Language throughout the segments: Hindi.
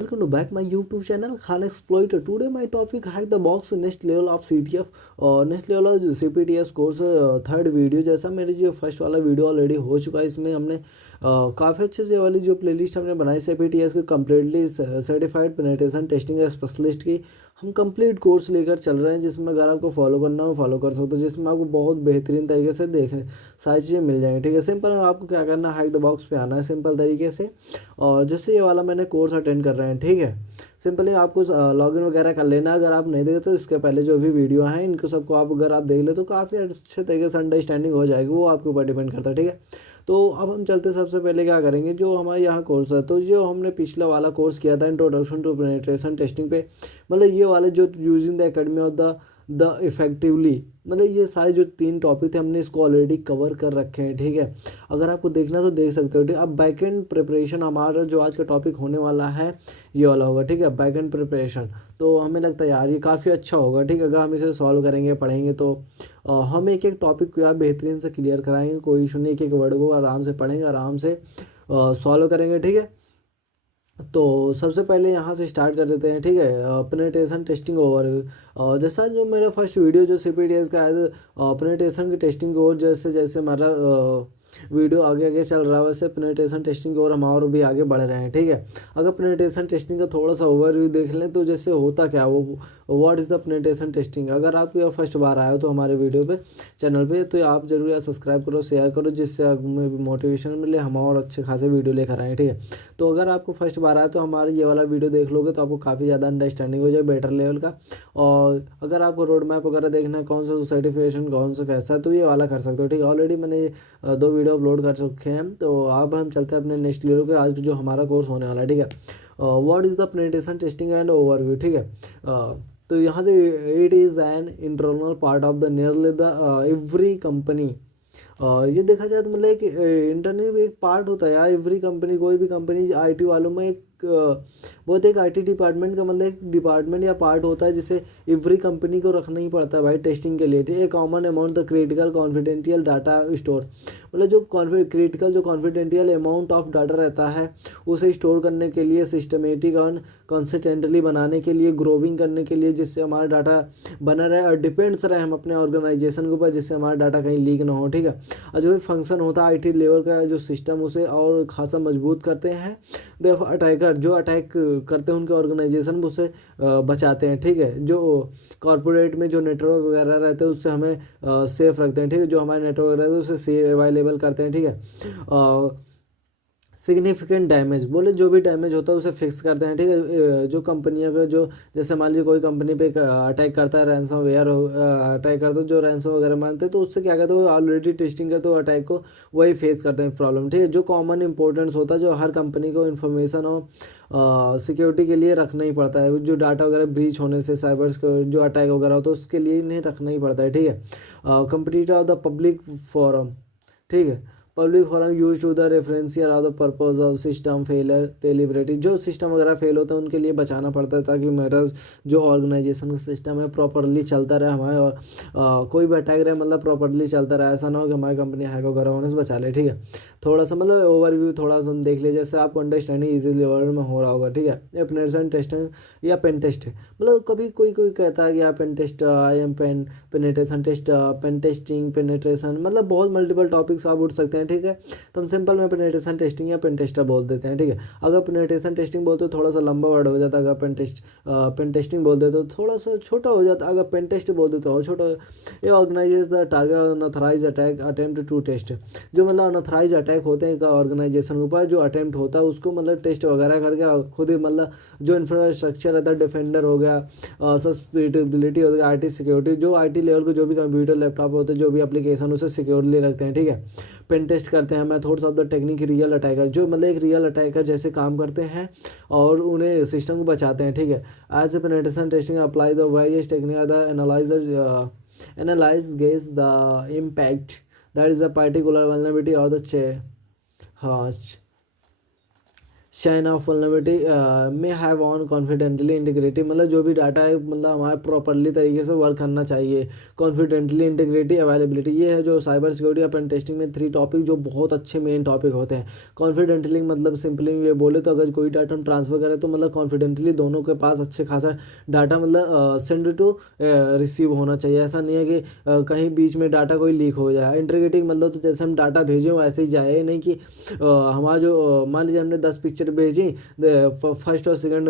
Welcome to back my YouTube channel Khan Exploiter. Today my topic hack the box next level of CTF और next level of CPTS course third video. जैसा मेरी जो फर्स्ट वाला वीडियो ऑलरेडी हो चुका है, इसमें हमने काफ़ी अच्छे से वाली जो प्लेलिस्ट हमने बनाई CPTS की completely certified penetration testing specialist की हम कंप्लीट कोर्स लेकर चल रहे हैं, जिसमें अगर आपको फॉलो करना हो फॉलो कर सकते हो, जिसमें आपको बहुत बेहतरीन तरीके से देखें सारी चीज़ें मिल जाएंगी। ठीक है, सिंपल है, आपको क्या करना है, हैक द बॉक्स पे आना है सिंपल तरीके से। और जैसे ये वाला मैंने कोर्स अटेंड कर रहे हैं, ठीक है, सिंपली आपको लॉगिन वगैरह कर लेना। अगर आप नहीं देखे तो इसके पहले जो भी वीडियो हैं इनको सबको आप अगर आप देख ले तो काफ़ी अच्छे तरीके से अंडरस्टैंडिंग हो जाएगी, वो आपके ऊपर डिपेंड करता है। ठीक है, तो अब हम चलते सबसे पहले क्या करेंगे, जो हमारे यहाँ कोर्स है, तो जो हमने पिछला वाला कोर्स किया था इंट्रोडक्शन टू पेनिट्रेशन टेस्टिंग पे, मतलब ये वाले जो using the academy of the effectively, मतलब ये सारे जो 3 टॉपिक थे हमने इसको ऑलरेडी कवर कर रखे हैं। ठीक है, अगर आपको देखना तो देख सकते हो। ठीक, अब बैक एंड प्रिपरेशन हमारा जो आज का टॉपिक होने वाला है ये वाला होगा। ठीक है, बैक एंड प्रिपरेशन, तो हमें लगता है यार ये काफ़ी अच्छा होगा। ठीक है, अगर हम इसे सॉल्व करेंगे पढ़ेंगे तो हम एक एक टॉपिक को यार बेहतरीन से क्लियर कराएंगे, कोई इशू नहीं, एक एक वर्ड को आराम से पढ़ेंगे, आराम से सॉल्व करेंगे। ठीक है, तो सबसे पहले यहाँ से स्टार्ट कर देते हैं। ठीक है, पेनिट्रेशन टेस्टिंग ओवर, जैसा जो मेरा फर्स्ट वीडियो जो CPTS का है, पेनिट्रेशन की टेस्टिंग ओवर, जैसे जैसे हमारा वीडियो आगे आगे चल रहा है वैसे पेनिट्रेशन टेस्टिंग की ओर हम और भी आगे बढ़ रहे हैं। ठीक है, अगर पेनिट्रेशन टेस्टिंग का थोड़ा सा ओवरव्यू देख लें तो जैसे होता क्या वो what is the penetration testing. अगर आप ये फर्स्ट बार आए हो तो हमारे वीडियो पे चैनल पे, तो आप जरूर यार सब्सक्राइब करो, शेयर करो, जिससे हमें भी मोटिवेशन मिले, हम और अच्छे खासे वीडियो लेकर आए। ठीक है, तो अगर आपको फर्स्ट बार आया तो हमारा ये वाला वीडियो देख लोगे तो आपको काफ़ी ज़्यादा अंडरस्टैंडिंग हो जाए बेटर लेवल का। और अगर आपको रोड मैप वगैरह देखना है कौन सा सर्टिफिकेशन कौन सा कैसा है, तो ये वाला कर सकते हो। ठीक है, ऑलरेडी मैंने 2 वीडियो अपलोड कर चुके हैं। तो अब हम चलते हैं अपने नेक्स्ट लेवल के, आज जो हमारा कोर्स होने वाला है। ठीक है, what is the penetration testing and overview. ठीक है, तो यहाँ से it is an internal part of the nearly the every company. ये देखा जाए तो मतलब एक इंटरनेट एक पार्ट होता है यार, एवरी कंपनी, कोई भी कंपनी IT वालों में एक बहुत एक IT डिपार्टमेंट का मतलब एक डिपार्टमेंट या पार्ट होता है जिसे एवरी कंपनी को रखना ही पड़ता है भाई टेस्टिंग के लिए। A common amount the critical confidential data store, मतलब जो क्रिटिकल जो कॉन्फिडेंशियल अमाउंट ऑफ डाटा रहता है उसे स्टोर करने के लिए, सिस्टमेटिक और कंसिस्टेंटली बनाने के लिए, ग्रोविंग करने के लिए, जिससे हमारा डाटा बना रहे और डिपेंड्स रहे हम अपने ऑर्गेनाइजेशन के ऊपर, जिससे हमारा डाटा कहीं लीक ना हो। ठीक है, और जो भी फंक्शन होता है IT लेवल का जो सिस्टम, उसे और खासा मजबूत करते हैं। देखो अटैकर जो अटैक करते हैं उनके ऑर्गेनाइजेशन उसे बचाते हैं। ठीक है, जो कॉरपोरेट में जो नेटवर्क वगैरह रहते हैं उससे हमें सेफ रखते हैं। ठीक है, जो हमारे नेटवर्क रहते हैं उसे सेफ अवेलेबल करते हैं। ठीक है, सिग्निफिकेंट डैमेज बोले जो भी डैमेज होता है उसे फिक्स करते हैं। ठीक है, जो कंपनियों का जो जैसे मान लीजिए कोई कंपनी पे अटैक करता है, रैंसम वेयर अटैक करता है, जो रैंसम वगैरह मानते हैं तो उससे क्या कहते हैं, ऑलरेडी टेस्टिंग करते हो अटैक को, वही फेस करते हैं प्रॉब्लम। ठीक है, जो कॉमन इंपॉर्टेंस होता है, जो हर कंपनी को इन्फॉर्मेशन और सिक्योरिटी के लिए रखना ही पड़ता है, जो डाटा वगैरह ब्रीच होने से साइबर जो अटैक वगैरह होता है उसके लिए इन्हें रखना ही पड़ता है। ठीक है, complete of the public forum. ठीक है, public forum use to the referential of the purpose of system failure deliberately, जो सिस्टम वगैरह फेल होता है उनके लिए बचाना पड़ता है, ताकि मेरा जो ऑर्गेनाइजेशन का सिस्टम है प्रॉपरली चलता रहे हमारे, और कोई भी अटैक रहे मतलब प्रॉपरली चलता रहे, ऐसा ना हो कि हमारी कंपनी हैक वगैरह होने से बचा ले। ठीक है, थोड़ा सा मतलब ओवरव्यू थोड़ा सा हम देख लीजिए, जैसे आपको अंडरस्टैंडिंग इजी लेवल में हो रहा होगा। ठीक है, ये पेनिट्रेशन टेस्टिंग या पेन टेस्ट है, मतलब कभी कोई कोई कहता है कि आप pen test, I am pen penetration test, pen testing, penetration, मतलब बहुत मल्टीपल टॉपिक्स आप उठ सकते हैं। ठीक है, तो हम सिंपल में पेनिट्रेशन टेस्टिंग या पेन टेस्टर बोल देते हैं। ठीक है, अगर पेनिट्रेशन टेस्टिंग बोलते तो थोड़ा सा लंबा वर्ड हो जाता, अगर पेन टेस्टिंग बोल देते तो थोड़ा सा छोटा हो जाता, अगर पेन टेस्ट बोल देते तो और छोटा। ये organises the target unauthorise attack attempt to test, जो मतलब अनऑथराइज अटैक होते हैं ऑर्गेनाइजेशन के ऊपर, जो अटेम्प्ट होता है उसको मतलब टेस्ट वगैरह करके खुद ही, मतलब जो इंफ्रास्ट्रक्चर रहता है, डिफेंडर हो गया, सस्पिटेबिलिटी हो गया, IT सिक्योरिटी, जो IT लेवल के जो भी कंप्यूटर लैपटॉप होते हैं, जो भी एप्लीकेशन उसे सिक्योरली रखते हैं। ठीक है, पेन टेस्ट करते हैं methods of the technique real attacker, जो मतलब एक रियल अटैकर जैसे काम करते हैं और उन्हें सिस्टम को बचाते हैं। ठीक है, as a penetration testing apply the various technique the analyse guess the impact that is a particular vulnerability और द चे हाँ शाइन ऑफ वल्नरेबिलिटी में हैव ऑन कॉन्फिडेंटली इंटीग्रिटी, मतलब जो भी डाटा है मतलब हमारे प्रॉपरली तरीके से वर्क करना चाहिए। कॉन्फिडेंटली इंटीग्रिटी, अवेलेबिलिटी, ये है जो साइबर सिक्योरिटी या पेन टेस्टिंग में 3 टॉपिक जो बहुत अच्छे मेन टॉपिक होते हैं। कॉन्फिडेंटली मतलब सिंपली ये बोले तो अगर कोई डाटा हम ट्रांसफर करें तो मतलब कॉन्फिडेंटली दोनों के पास अच्छे खासा डाटा मतलब सेंड टू रिसीव होना चाहिए। ऐसा नहीं है कि कहीं बीच में डाटा कोई लीक हो जाए। इंटीग्रिटी मतलब तो जैसे हम डाटा भेजें वैसे ही जाए, नहीं कि हमारा जो मान लीजिए हमने 10 पिक्चर भेजी, फर्स्ट और सेकंड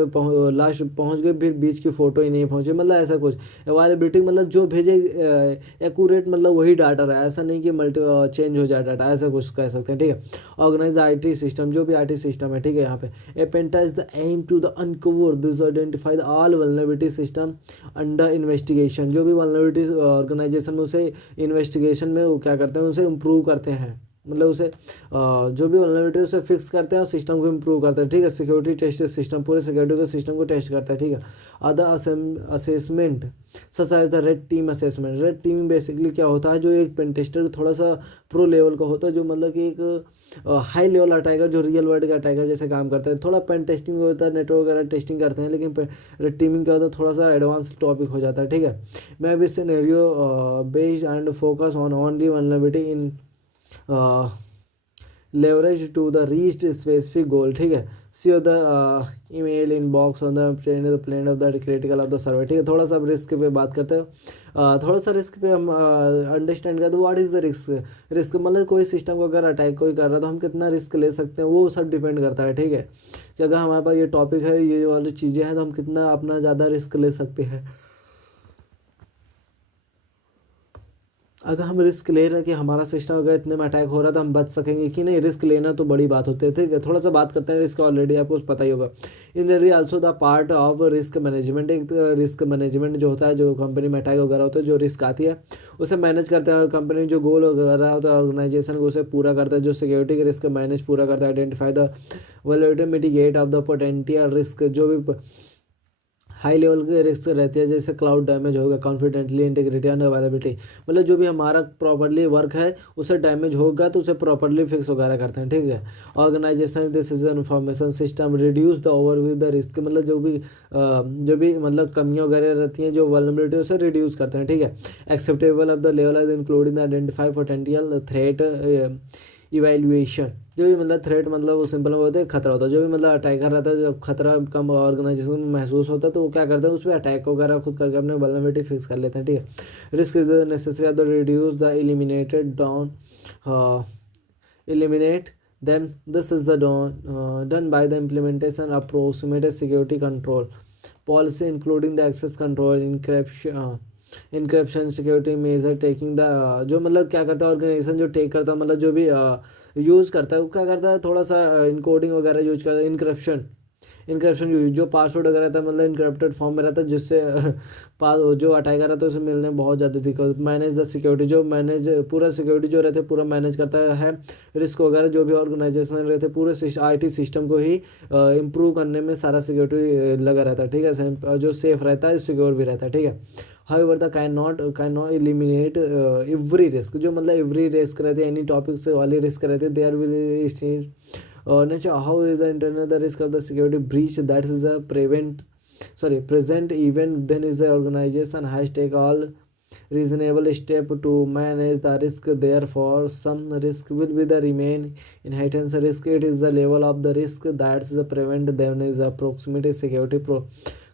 लास्ट पहुंच गए, फिर बीच की फ़ोटो ही नहीं पहुंची, मतलब ऐसा कुछ। अवेलेबिलिटी मतलब जो भेजे एक्यूरेट मतलब वही डाटा रहा, ऐसा नहीं कि मल्टी चेंज हो जाए डाटा, ऐसा कुछ कह सकते हैं, ठीक है। ऑर्गेनाइज IT सिस्टम, जो भी IT सिस्टम है, ठीक है। यहाँ पे a penta is the aim to the uncover this identify the all vulnerability system under investigation, जो भी वल्नरेबिलिटी ऑर्गेनाइजेशन में उसे इन्वेस्टिगेशन में वो क्या करते हैं, उसे इम्प्रूव करते हैं, मतलब उसे जो भी वल्नरेबिलिटी है उसे फिक्स करते हैं और सिस्टम को इम्प्रूव करते हैं, ठीक है। सिक्योरिटी टेस्ट सिस्टम पूरे सिक्योरिटी के सिस्टम को टेस्ट करता है, ठीक है। Other assessment such as the red team assessment, red team basically क्या होता है, जो एक पेन टेस्टर थोड़ा सा प्रो लेवल का होता है, जो मतलब कि एक हाई लेवल अटैकर जो रियल वर्ल्ड का अटैकर जैसे काम करता है। थोड़ा पेन टेस्टिंग होता है, नेटवर्क वगैरह टेस्टिंग करते हैं, लेकिन रेड टीमिंग क्या होता है, थोड़ा सा एडवांस टॉपिक हो जाता है, ठीक है। मैं भी scenario based and focus on only vulnerability in leverage to the reached specific goal, ठीक है। See the email inbox on the plane of the critical of the server, ठीक है। थोड़ा सा अब रिस्क पे बात करते हैं, थोड़ा सा रिस्क पे हम अंडरस्टैंड करते हैं what is the risk. Risk मतलब कोई सिस्टम को अगर अटैक कोई कर रहा है तो हम कितना रिस्क ले सकते हैं, वो सब डिपेंड करता है, ठीक है। कि अगर हमारे पास ये टॉपिक है, ये वाली चीज़ें हैं, तो हम कितना अपना ज़्यादा रिस्क ले सकते हैं। अगर हम रिस्क ले रहे हैं कि हमारा सिस्टम अगर इतने में अटैक हो रहा है तो हम बच सकेंगे कि नहीं, रिस्क लेना तो बड़ी बात होती है, ठीक है। थोड़ा सा बात करते हैं रिस्क, ऑलरेडी आपको पता ही होगा। In there is also the part of risk management, एक रिस्क मैनेजमेंट जो होता है, जो कंपनी में अटैक वगैरह होता है, जो रिस्क आती है उसे मैनेज करता है कंपनी, जो गोल वगैरह होता है ऑर्गेनाइजेशन को उसे पूरा करता है, जो सिक्योरिटी के रिस्क मैनेज पूरा करता है। Identify the vulnerability mitigate of the potential risk, जो भी हाई लेवल के रिस्क रहती है, जैसे क्लाउड डैमेज होगा, कॉन्फिडेंटली इंटीग्रिटी एंड अवेलेबिलिटी, मतलब जो भी हमारा प्रॉपरली वर्क है उसे डैमेज होगा तो उसे प्रॉपरली फिक्स वगैरह करते हैं, ठीक है। Organisation this is information system reduce the overview the risk, मतलब जो भी मतलब कमियाँ वगैरह रहती हैं, जो वल्नरेबिलिटी उसे रिड्यूस करते हैं, ठीक है। Acceptable of the level is including the identify potential threat evaluation, जो भी मतलब थ्रेट मतलब वो सिंपल में होता है खतरा होता है, जो भी मतलब अटैकर रहता है, जब खतरा कम ऑर्गेनाइजेशन में महसूस होता है तो वो क्या करते हैं, उस पर अटैक वगैरह खुद करके अपने वल्नरेबिलिटी फिक्स कर लेते हैं, ठीक है। Risk is the necessary of the reduce the eliminated down eliminate them, this is the done by the implementation of approximate security control policy including the access control encryption security measure taking the, जो मतलब क्या करता है ऑर्गेनाइजेशन जो टेक करता है, मतलब जो भी यूज़ करता है वो क्या करता है, थोड़ा सा इनकोडिंग वगैरह यूज करता है। इनक्रिप्शन यूज, जो पासवर्ड वगैरह रहता है मतलब इनक्रिप्टेड फॉर्म में रहता है, जिससे जो अटैकर रहता है उसे मिलने में बहुत ज़्यादा दिक्कत। मैनेज द सिक्योरिटी, जो मैनेज पूरा सिक्योरिटी जो रहते हैं पूरा मैनेज करता है। रिस्क वगैरह जो भी ऑर्गेनाइजेशन रहते हैं पूरे IT सिस्टम को ही इम्प्रूव करने में सारा सिक्योरिटी लगा रहता है, ठीक है। जो सेफ रहता है, सिक्योर भी रहता है, ठीक है। However the can not eliminate every risk, जो मतलब एवरी रिस्क रहते हैं, एनी टॉपिक से वाली रिस्क रहते हैं, there will nature how is the internal the risk of the security breach that is the present even then is the organization has take all reasonable step to manage the risk, therefore some risk will be the remain inheritance risk, it is the level of the risk that's the prevent then is the proximity security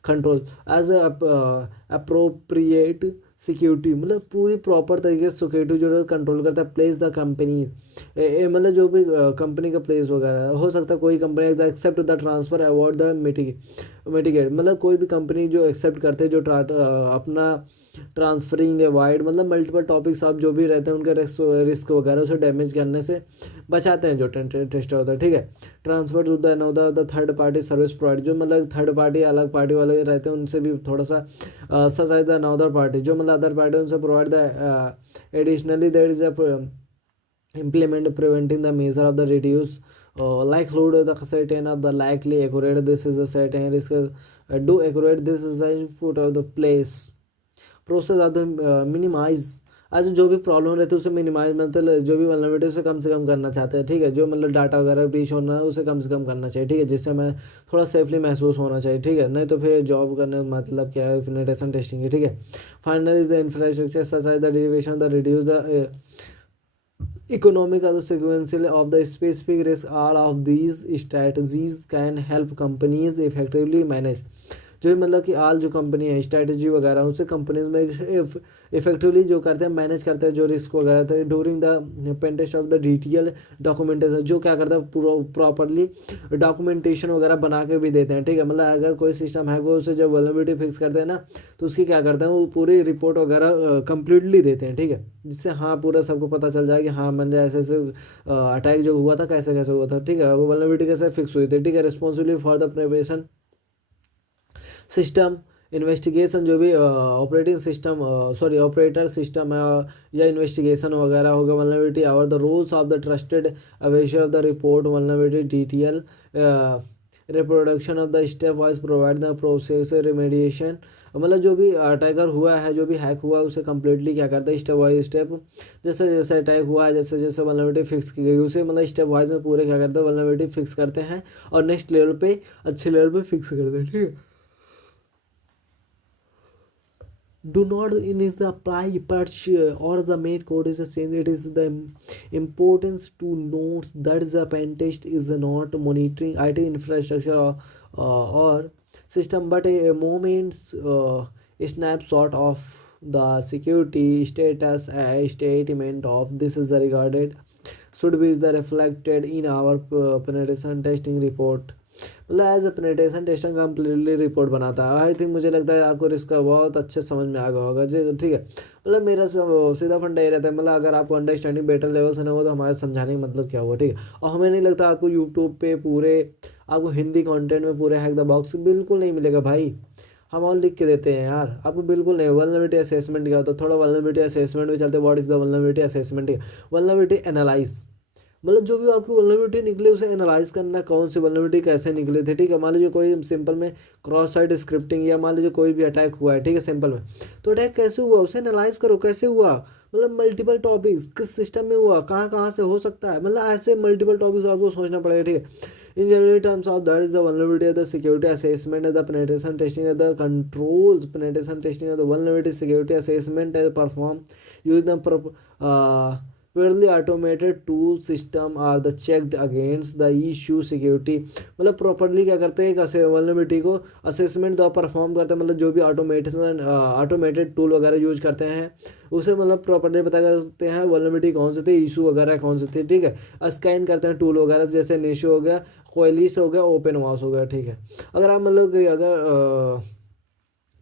control age appropriate security, मतलब पूरी प्रॉपर तरीके से सिक्योरिटी जो है कंट्रोल करता है। प्लेस द कंपनी मतलब जो भी कंपनी का प्लेस वगैरह हो सकता है, कोई company accept the transfer avoid the mitigate, मतलब कोई भी कंपनी जो एक्सेप्ट करते हैं जो अपना ट्रांसफरिंग अवॉइड, मतलब मल्टीपल टॉपिक्स आप जो भी रहते हैं उनके रिस्क वगैरह उसे डैमेज करने से बचाते हैं जो टेस्टर होता है, ठीक है। Transfer to the another the third party service provide, जो मतलब थर्ड पार्टी अलग पार्टी वाले रहते हैं उनसे भी थोड़ा सा सच द अनदर पार्टी, जो मतलब अदर पार्टी उनसे provide the additionally there is a implement preventing the measure of the reduce likelihood of the certain of the likely accurate this is a certain risk do accurate this is a foot of the place process of the minimize आज जो भी प्रॉब्लम रहती है उसे मिनिमाइज, मतलब जो भी वल्नरेबिलिटी उसे कम से कम करना चाहते हैं, ठीक है। जो मतलब डाटा वगैरह ब्रीच होना है उसे कम से कम करना चाहिए, ठीक है, जिससे हमें थोड़ा सेफली महसूस होना चाहिए, ठीक है। नहीं तो फिर जॉब करने का मतलब क्या है, पेनिट्रेशन टेस्टिंग है, ठीक है। Final is the infrastructure such as the derivation the reduce the economic or sequential of the specific risk. All of these strategies can help companies effectively manage, जो मतलब कि आल जो कंपनी है स्ट्रैटेजी वगैरह उनसे कंपनीज में इफेक्टिवली जो करते हैं मैनेज करते हैं जो रिस्क वगैरह थे during the pentest of the detail documentation, जो क्या करता है प्रॉपरली डॉक्यूमेंटेशन वगैरह बना के भी देते हैं, ठीक है। मतलब अगर कोई सिस्टम है वो उसे जब वल्नरेबिलिटी फिक्स करते हैं ना तो उसकी क्या करते हैं वो पूरी रिपोर्ट वगैरह कंप्लीटली देते हैं, ठीक है, जिससे हाँ पूरा सबको पता चल जाए कि हाँ मैंने ऐसे ऐसे अटैक जो हुआ था कैसे कैसे हुआ था, ठीक है, वो वल्नरेबिलिटी कैसे फिक्स हुई थी, ठीक है। Responsibility for the preparation system investigation, जो भी operating system sorry operator system है या इन्वेस्टिगेशन वगैरह होगा वल्नरेबिलिटी और the rules of the trusted aviation of the report vulnerability detail reproduction of the step wise provide the process remediation, मतलब जो भी अटैकर हुआ है जो भी हैक हुआ है उसे कम्प्लीटली क्या करता है स्टेप वाइज स्टेप, जैसे जैसे अटैक हुआ है जैसे जैसे वल्नरेबिलिटी फिक्स की गई उसे मतलब स्टेप वाइज में पूरे क्या करते हैं वल्नरेबिलिटी फिक्स करते हैं और नेक्स्ट लेवल पे अच्छे लेवल पे फिक्स करते हैं, ठीक है। Do not is the apply patch or the made code is a change. It is the importance to note that the pen test is not monitoring IT infrastructure or system but a moment's snapshot of the security status. A statement of this is regarded should be the reflected in our penetration testing report, मतलब as a penetration testing completely report बनाता है। आई थिंक मुझे लगता है आपको इसका बहुत अच्छे समझ में आ गया होगा जी, ठीक है। मतलब मेरा सीधा फंडा ये रहता है, मतलब अगर आपको अंडरस्टैंडिंग बेटर लेवल से ना हो तो हमारे समझाने का मतलब क्या हुआ, ठीक है। और हमें नहीं लगता आपको यूट्यूब पे पूरे आपको हिंदी कंटेंट में पूरे हैक द बॉक्स बिल्कुल नहीं मिलेगा भाई, हम और लिख के देते हैं यार आपको बिल्कुल नहीं। वल्नरेबिलिटी असेसमेंट क्या होता है, थोड़ा वल्नरेबिलिटी असेसमेंट में चलते, what is the vulnerability assessment, ठीक है। वल्नरेबिलिटी एनालाइज, मतलब जो भी आपकी वल्नरेबिलिटी निकले उसे एनालाइज करना, कौन सी वल्नरेबिलिटी कैसे निकले थे, ठीक है। मान लीजिए कोई सिंपल में क्रॉस साइट स्क्रिप्टिंग या मान लीजिए कोई भी अटैक हुआ है, ठीक है, सिंपल में, तो अटैक कैसे हुआ उसे एनालाइज करो, कैसे हुआ, मतलब मल्टीपल टॉपिक्स किस सिस्टम में हुआ, कहाँ कहाँ से हो सकता है, मतलब ऐसे मल्टीपल टॉपिक्स आपको सोचना पड़ेगा, ठीक है। In general terms of that is the vulnerability the security assessment the penetration testing the controls penetration testing the vulnerability security assessment perform use the purely automated tool system are the checked against the issue security, मतलब प्रॉपरली क्या करते हैं एक वल्नरेबिलिटी को असेसमेंट दो परफॉर्म करते हैं, मतलब जो भी ऑटोमेटेड टूल वगैरह यूज करते हैं उसे मतलब प्रॉपरली पता करते हैं वल्नरेबिलिटी कौन से थे, इशू वगैरह कौन से थे, ठीक है। स्कैन करते हैं टूल वगैरह जैसे नेशो हो गया, क्वालिस हो गया, ओपन वास हो गया, ठीक है। अगर आप मतलब कि अगर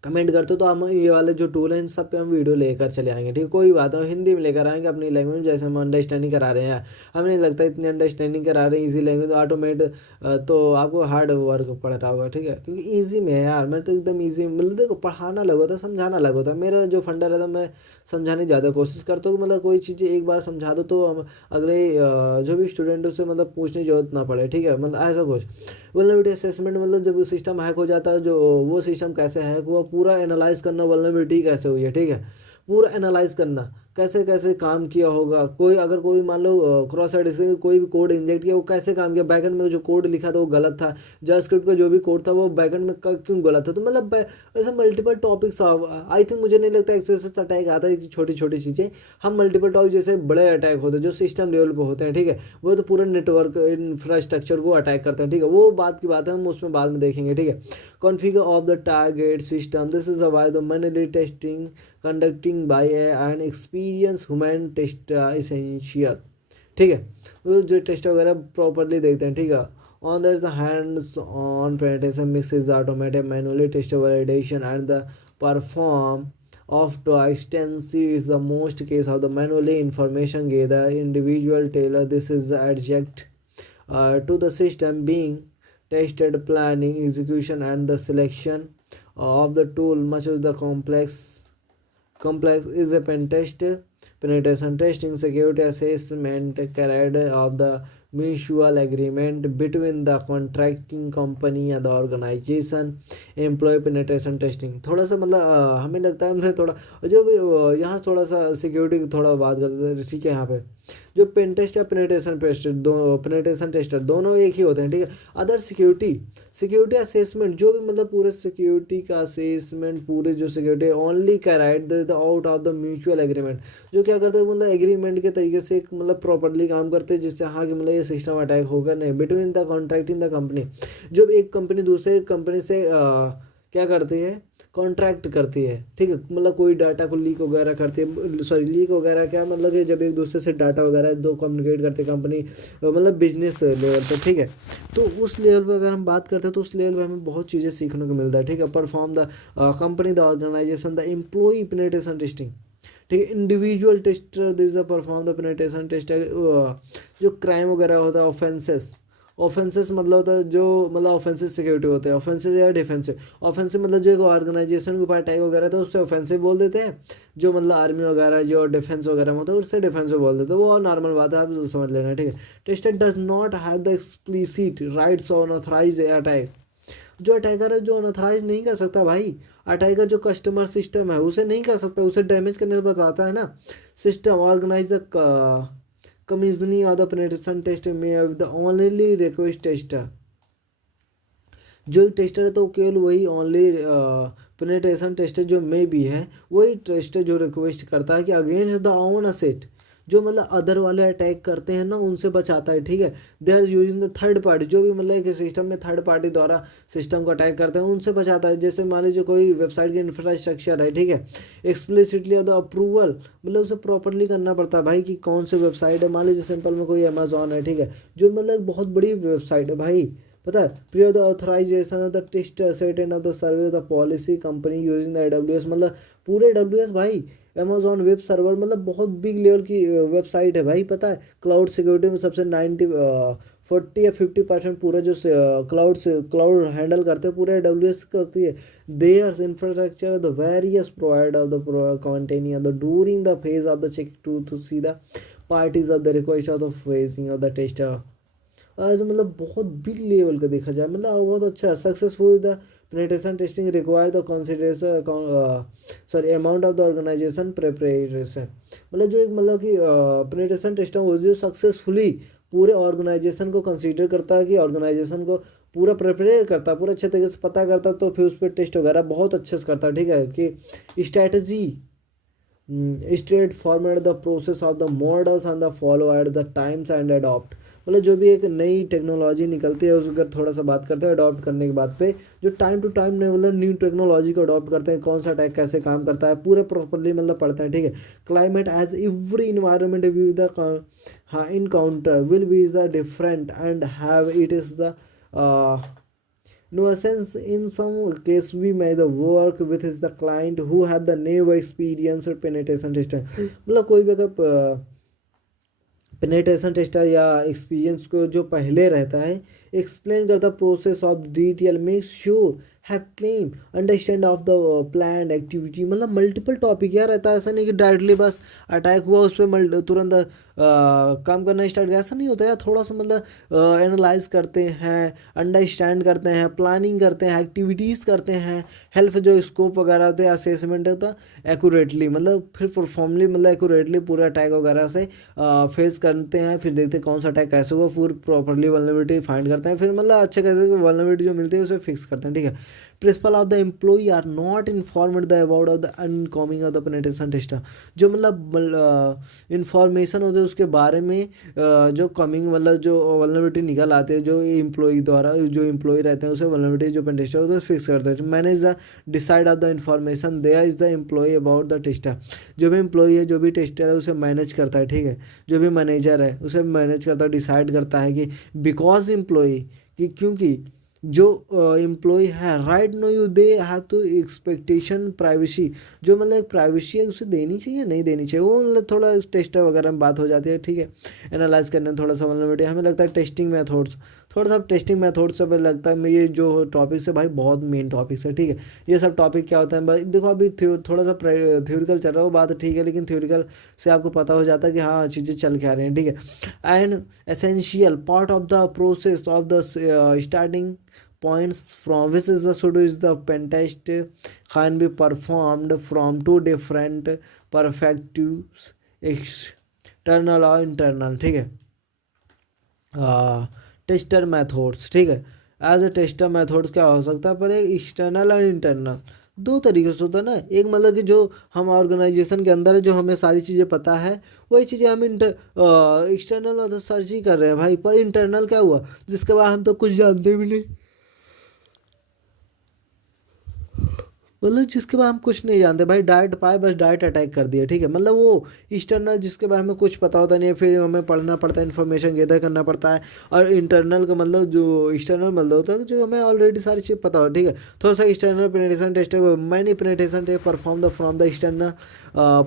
कमेंट करते हो तो हम ये वाले जो टूल हैं इन सब पे हम वीडियो लेकर चले आएंगे, ठीक है। कोई बात नहीं हिंदी में लेकर आएंगे अपनी लैंग्वेज में, जैसे हम अंडरस्टैंडिंग करा रहे हैं, हमें नहीं लगता इतनी अंडरस्टैंडिंग करा रहे हैं इजी लैंग्वेज तो ऑटोमेट तो आपको हार्ड वर्क पड़ रहा होगा, ठीक है, क्योंकि ईजी में है यार। मैं तो एकदम ईजी मतलब देखो पढ़ाना अलग होता है समझाना अलग होता है, मेरा जो फंडा रहता है मैं समझाने की ज़्यादा कोशिश करता हूँ, मतलब कोई चीज़ एक बार समझा दो तो हम अगले जो भी स्टूडेंट उससे मतलब पूछने की जरूरत ना पड़े, ठीक है, मतलब ऐसा कुछ। वल्नरेबिलिटी असेसमेंट मतलब जब सिस्टम हैक हो जाता है जो वो सिस्टम कैसे हैक हुआ पूरा एनालाइज करना, वल्नरेबिलिटी कैसे हुई है, ठीक है, पूरा एनालाइज करना कैसे कैसे काम किया होगा। कोई अगर कोई मान लो क्रॉस साइट से कोई भी कोड इंजेक्ट किया वो कैसे काम किया, बैकएंड में जो कोड लिखा था वो गलत था, जावास्क्रिप्ट का जो भी कोड था वो बैकएंड में क्यों गलत था, तो मतलब ऐसे मल्टीपल टॉपिक्स। आई थिंक मुझे नहीं लगता एक्सेस अटैक आता है छोटी छोटी चीज़ें, हम मल्टीपल टॉपिक जैसे बड़े अटैक होते हैं जो सिस्टम लेवल पर होते हैं, ठीक है, वो तो पूरे नेटवर्क इंफ्रास्ट्रक्चर को अटैक करते हैं, ठीक है, वो बात की बात है हम उसमें बाद में देखेंगे, ठीक है। Configure of the target system, this is a why the manually testing conducting by an experienced human test essential, ठीक है, वो जो टेस्ट वगैरह प्रॉपरली देखते हैं, ठीक है। On the hands on penetration mix the automated manually test validation and the perform of to extensive is the most case of the manually information gather individual tailor this is the adject to the system being tested planning execution and the selection of the tool much of the complex is a pen test penetration testing security assessment carried of the mutual agreement between the contracting company या the organisation, employ penetration testing. थोड़ा सा मतलब हमें लगता है हमने थोड़ा जो भी यहाँ थोड़ा सा सिक्योरिटी की थोड़ा बात करते हैं, ठीक है। यहाँ पे जो पेन टेस्ट या पेनिट्रेशन टेस्ट, दो पेनिट्रेशन टेस्टर दोनों एक ही होते हैं, ठीक है। अदर सिक्योरिटी असेसमेंट, जो भी मतलब पूरे सिक्योरिटी का असेसमेंट, पूरे जो security only carried the out of the mutual agreement, जो क्या करते हैं मतलब एग्रीमेंट के तरीके से एक मतलब प्रॉपरली काम करते हैं, जिससे हाँ कि मतलब ये सिस्टम अटैक होगा नहीं। Between the contracting the company, जब एक कंपनी दूसरे कंपनी से क्या करती है, कॉन्ट्रैक्ट करती है, ठीक है। मतलब कोई डाटा को लीक वगैरह करती है, सॉरी लीक वगैरह क्या मतलब कि जब एक दूसरे से डाटा वगैरह दो कम्युनिकेट करते हैं कंपनी, मतलब बिजनेस लेवल पर, ठीक है। तो उस लेवल पर अगर हम बात करते हैं तो उस लेवल पर हमें बहुत चीज़ें सीखने को मिलता है, ठीक है। Perform the company, the organisation, the employ penetration testing, ठीक है। Individual tester this the perform the penetration test, जो क्राइम वगैरह होता है, ऑफेंसेस मतलब होता है जो मतलब ऑफेंसिव सिक्योरिटी होते हैं, ऑफेंसिव या डिफेंसिव। ऑफेंसिव मतलब जो एक ऑर्गेनाइजेशन के ऊपर अटैक वगैरह था उससे ऑफेंसिव बोल देते हैं, जो मतलब आर्मी वगैरह जो डिफेंस वगैरह में होता है उससे डिफेंसिव बोल देते हैं, वो नॉर्मल बात है, आप समझ लेना, ठीक है। Tester does not have the explicit rights on authorise attack, जो अटैकर है जो अनऑथराइज नहीं कर सकता भाई, अटैकर जो कस्टमर सिस्टम है उसे नहीं कर सकता, उसे डैमेज करने से बताता है ना system. Organise the commissioning of the penetration test may have the only request tester, जो टेस्टर है तो केवल वही ओनली पेनिट्रेशन टेस्टर जो मे भी है वही टेस्टर जो रिक्वेस्ट करता है कि अगेंस्ट द ओन असेट, जो मतलब अदर वाले अटैक करते हैं ना उनसे बचाता है, ठीक है। They are using the third party, जो भी मतलब एक सिस्टम में थर्ड पार्टी द्वारा सिस्टम को अटैक करते हैं उनसे बचाता है। जैसे मान लीजिए कोई वेबसाइट की इंफ्रास्ट्रक्चर है, ठीक है, एक्सप्लिसिटली द अप्रूवल मतलब उसे प्रॉपरली करना पड़ता है भाई कि कौन से वेबसाइट है। मान लीजिए सिंपल में कोई अमेजॉन है, ठीक है, जो मतलब बहुत बड़ी वेबसाइट है भाई, पता है। Prior the authorisation of the test set and of the survey of the policy company using the AWS, मतलब पूरे AWS भाई, अमेजॉन वेब सर्वर मतलब बहुत बिग लेवल की वेबसाइट है भाई, पता है। क्लाउड सिक्योरिटी में सबसे 40 या 50% पूरा जो क्लाउड हैंडल करते हैं पूरे AWS करती है। There's infrastructure the various provider of the container the during the phase of the check to see the parties of the request of the phasing of the tester. आज मतलब बहुत बिग लेवल का देखा जाए, मतलब बहुत अच्छा successful the penetration testing require the consideration sorry amount of the organisation preparation, मतलब जो एक मतलब कि पेनिट्रेशन टेस्टिंग हो जो सक्सेसफुली पूरे ऑर्गेनाइजेशन को कंसीडर करता है, कि ऑर्गेनाइजेशन को पूरा प्रिपेयर करता है, पूरा अच्छे तरीके से पता करता है, तो फिर उस पर टेस्ट वगैरह बहुत अच्छे से करता है, ठीक है। कि strategy straight format the process of the models and the follow at the times and adopt, मतलब जो भी एक नई टेक्नोलॉजी निकलती है उसको अगर थोड़ा सा बात करते हैं अडॉप्ट करने की बात पे, जो टाइम टू टाइम मतलब न्यू टेक्नोलॉजी को अडॉप्ट करते हैं, कौन सा अटैक कैसे काम करता है पूरे प्रॉपरली मतलब पढ़ते हैं, ठीक है। Climate as every environment with the हाँ encounter will be the different and have it is the nuisance. In some case we may the work with is the client who had the never experience or penetration testing, मतलब कोई भी अगर पेनिट्रेशन टेस्टर या एक्सपीरियंस को जो पहले रहता है एक्सप्लेन करता process of detail, make sure have claim understand of the plan activity, मतलब मल्टीपल टॉपिक यार रहता है, ऐसा नहीं कि डायरेक्टली बस अटैक हुआ उस पर तुरंत काम करना स्टार्ट किया, ऐसा नहीं होता यार। थोड़ा सा मतलब एनालाइज करते हैं, अंडरस्टैंड करते हैं, प्लानिंग करते हैं, एक्टिविटीज़ करते हैं, हेल्प जो स्कोप वगैरह होते हैं, असेसमेंट होता है एक्यूरेटली, मतलब फिर परफॉर्मली मतलब एक्यूरेटली पूरा अटैक वगैरह से फेस करते हैं, फिर देखते हैं कौन सा अटैक कैसे होगा, फिर प्रॉपरली वल्नरेबिलिटी फाइंड करते हैं, फिर मतलब अच्छे कैसे वल्नरेबिलिटी जो मिलती है उसे फिक्स करते हैं, ठीक है। Principal of the employee are not informed the about of the upcoming of the penetration tester, जो मतलब इंफॉर्मेशन होते है उसके बारे में जो कमिंग मतलब जो वल्नरेबिलिटी निकल आते हैं, जो एम्प्लॉई द्वारा जो एम्प्लॉई रहते हैं उसे वल्नरेबिलिटी जो पेन टेस्टर होता है फिक्स करते हैं। Manage the decide of the information there is the employee about the tester, जो भी एम्प्लॉई है जो भी टेस्टर है उसे मैनेज करता है, ठीक है। जो भी मैनेजर है उसे मैनेज करता है, डिसाइड करता है कि बिकॉज एम्प्लॉई कि क्योंकि जो एम्प्लॉय है right no you they have to expectation privacy, जो मतलब एक प्राइवेसी है उसे देनी चाहिए नहीं देनी चाहिए, वो मतलब थोड़ा टेस्टर वगैरह में बात हो जाती है, ठीक है। एनालाइज करने में थोड़ा सा वल्नरेबिलिटी हमें लगता है टेस्टिंग मेथड्स थोड़ा सा टेस्टिंग मेथड से पहले लगता है मैं ये जो टॉपिक्स है भाई बहुत मेन टॉपिक्स है, ठीक है। ये सब टॉपिक क्या होता है भाई, देखो अभी थोड़ा सा थ्योरिकल चल रहा है वो बात ठीक है, लेकिन थ्योरिकल से आपको पता हो जाता है कि हाँ चीज़ें चल के आ रही हैं, ठीक है। And essential part of the process of the starting points from which is the pseudo is the pen test can be performed from two different perspectives, external और internal, ठीक है। टेस्टर मेथड्स, ठीक है। एज ए टेस्टर मेथड्स क्या हो सकता है, पर एक एक्सटर्नल और इंटरनल दो तरीके से होता है ना। एक मतलब कि जो हम ऑर्गेनाइजेशन के अंदर है, जो हमें सारी चीज़ें पता है, वही चीज़ें हम एक्सटर्नल मतलब सर्च ही कर रहे हैं भाई। पर इंटरनल क्या हुआ, जिसके बाद हम तो कुछ जानते भी नहीं, मतलब जिसके बारे में हम कुछ नहीं जानते भाई, डायरेक्ट पाए बस डायरेक्ट अटैक कर दिया, ठीक है। मतलब वो एक्सटर्नल जिसके बारे में कुछ पता होता नहीं है, फिर हमें पढ़ना पड़ता है, इन्फॉर्मेशन गैदर करना पड़ता है। और इंटरनल का मतलब जो एक्सटर्नल मतलब होता है जो हमें ऑलरेडी सारी चीज़ पता हो, ठीक है। थोड़ा सा external penetration test, many penetration test perform the from the external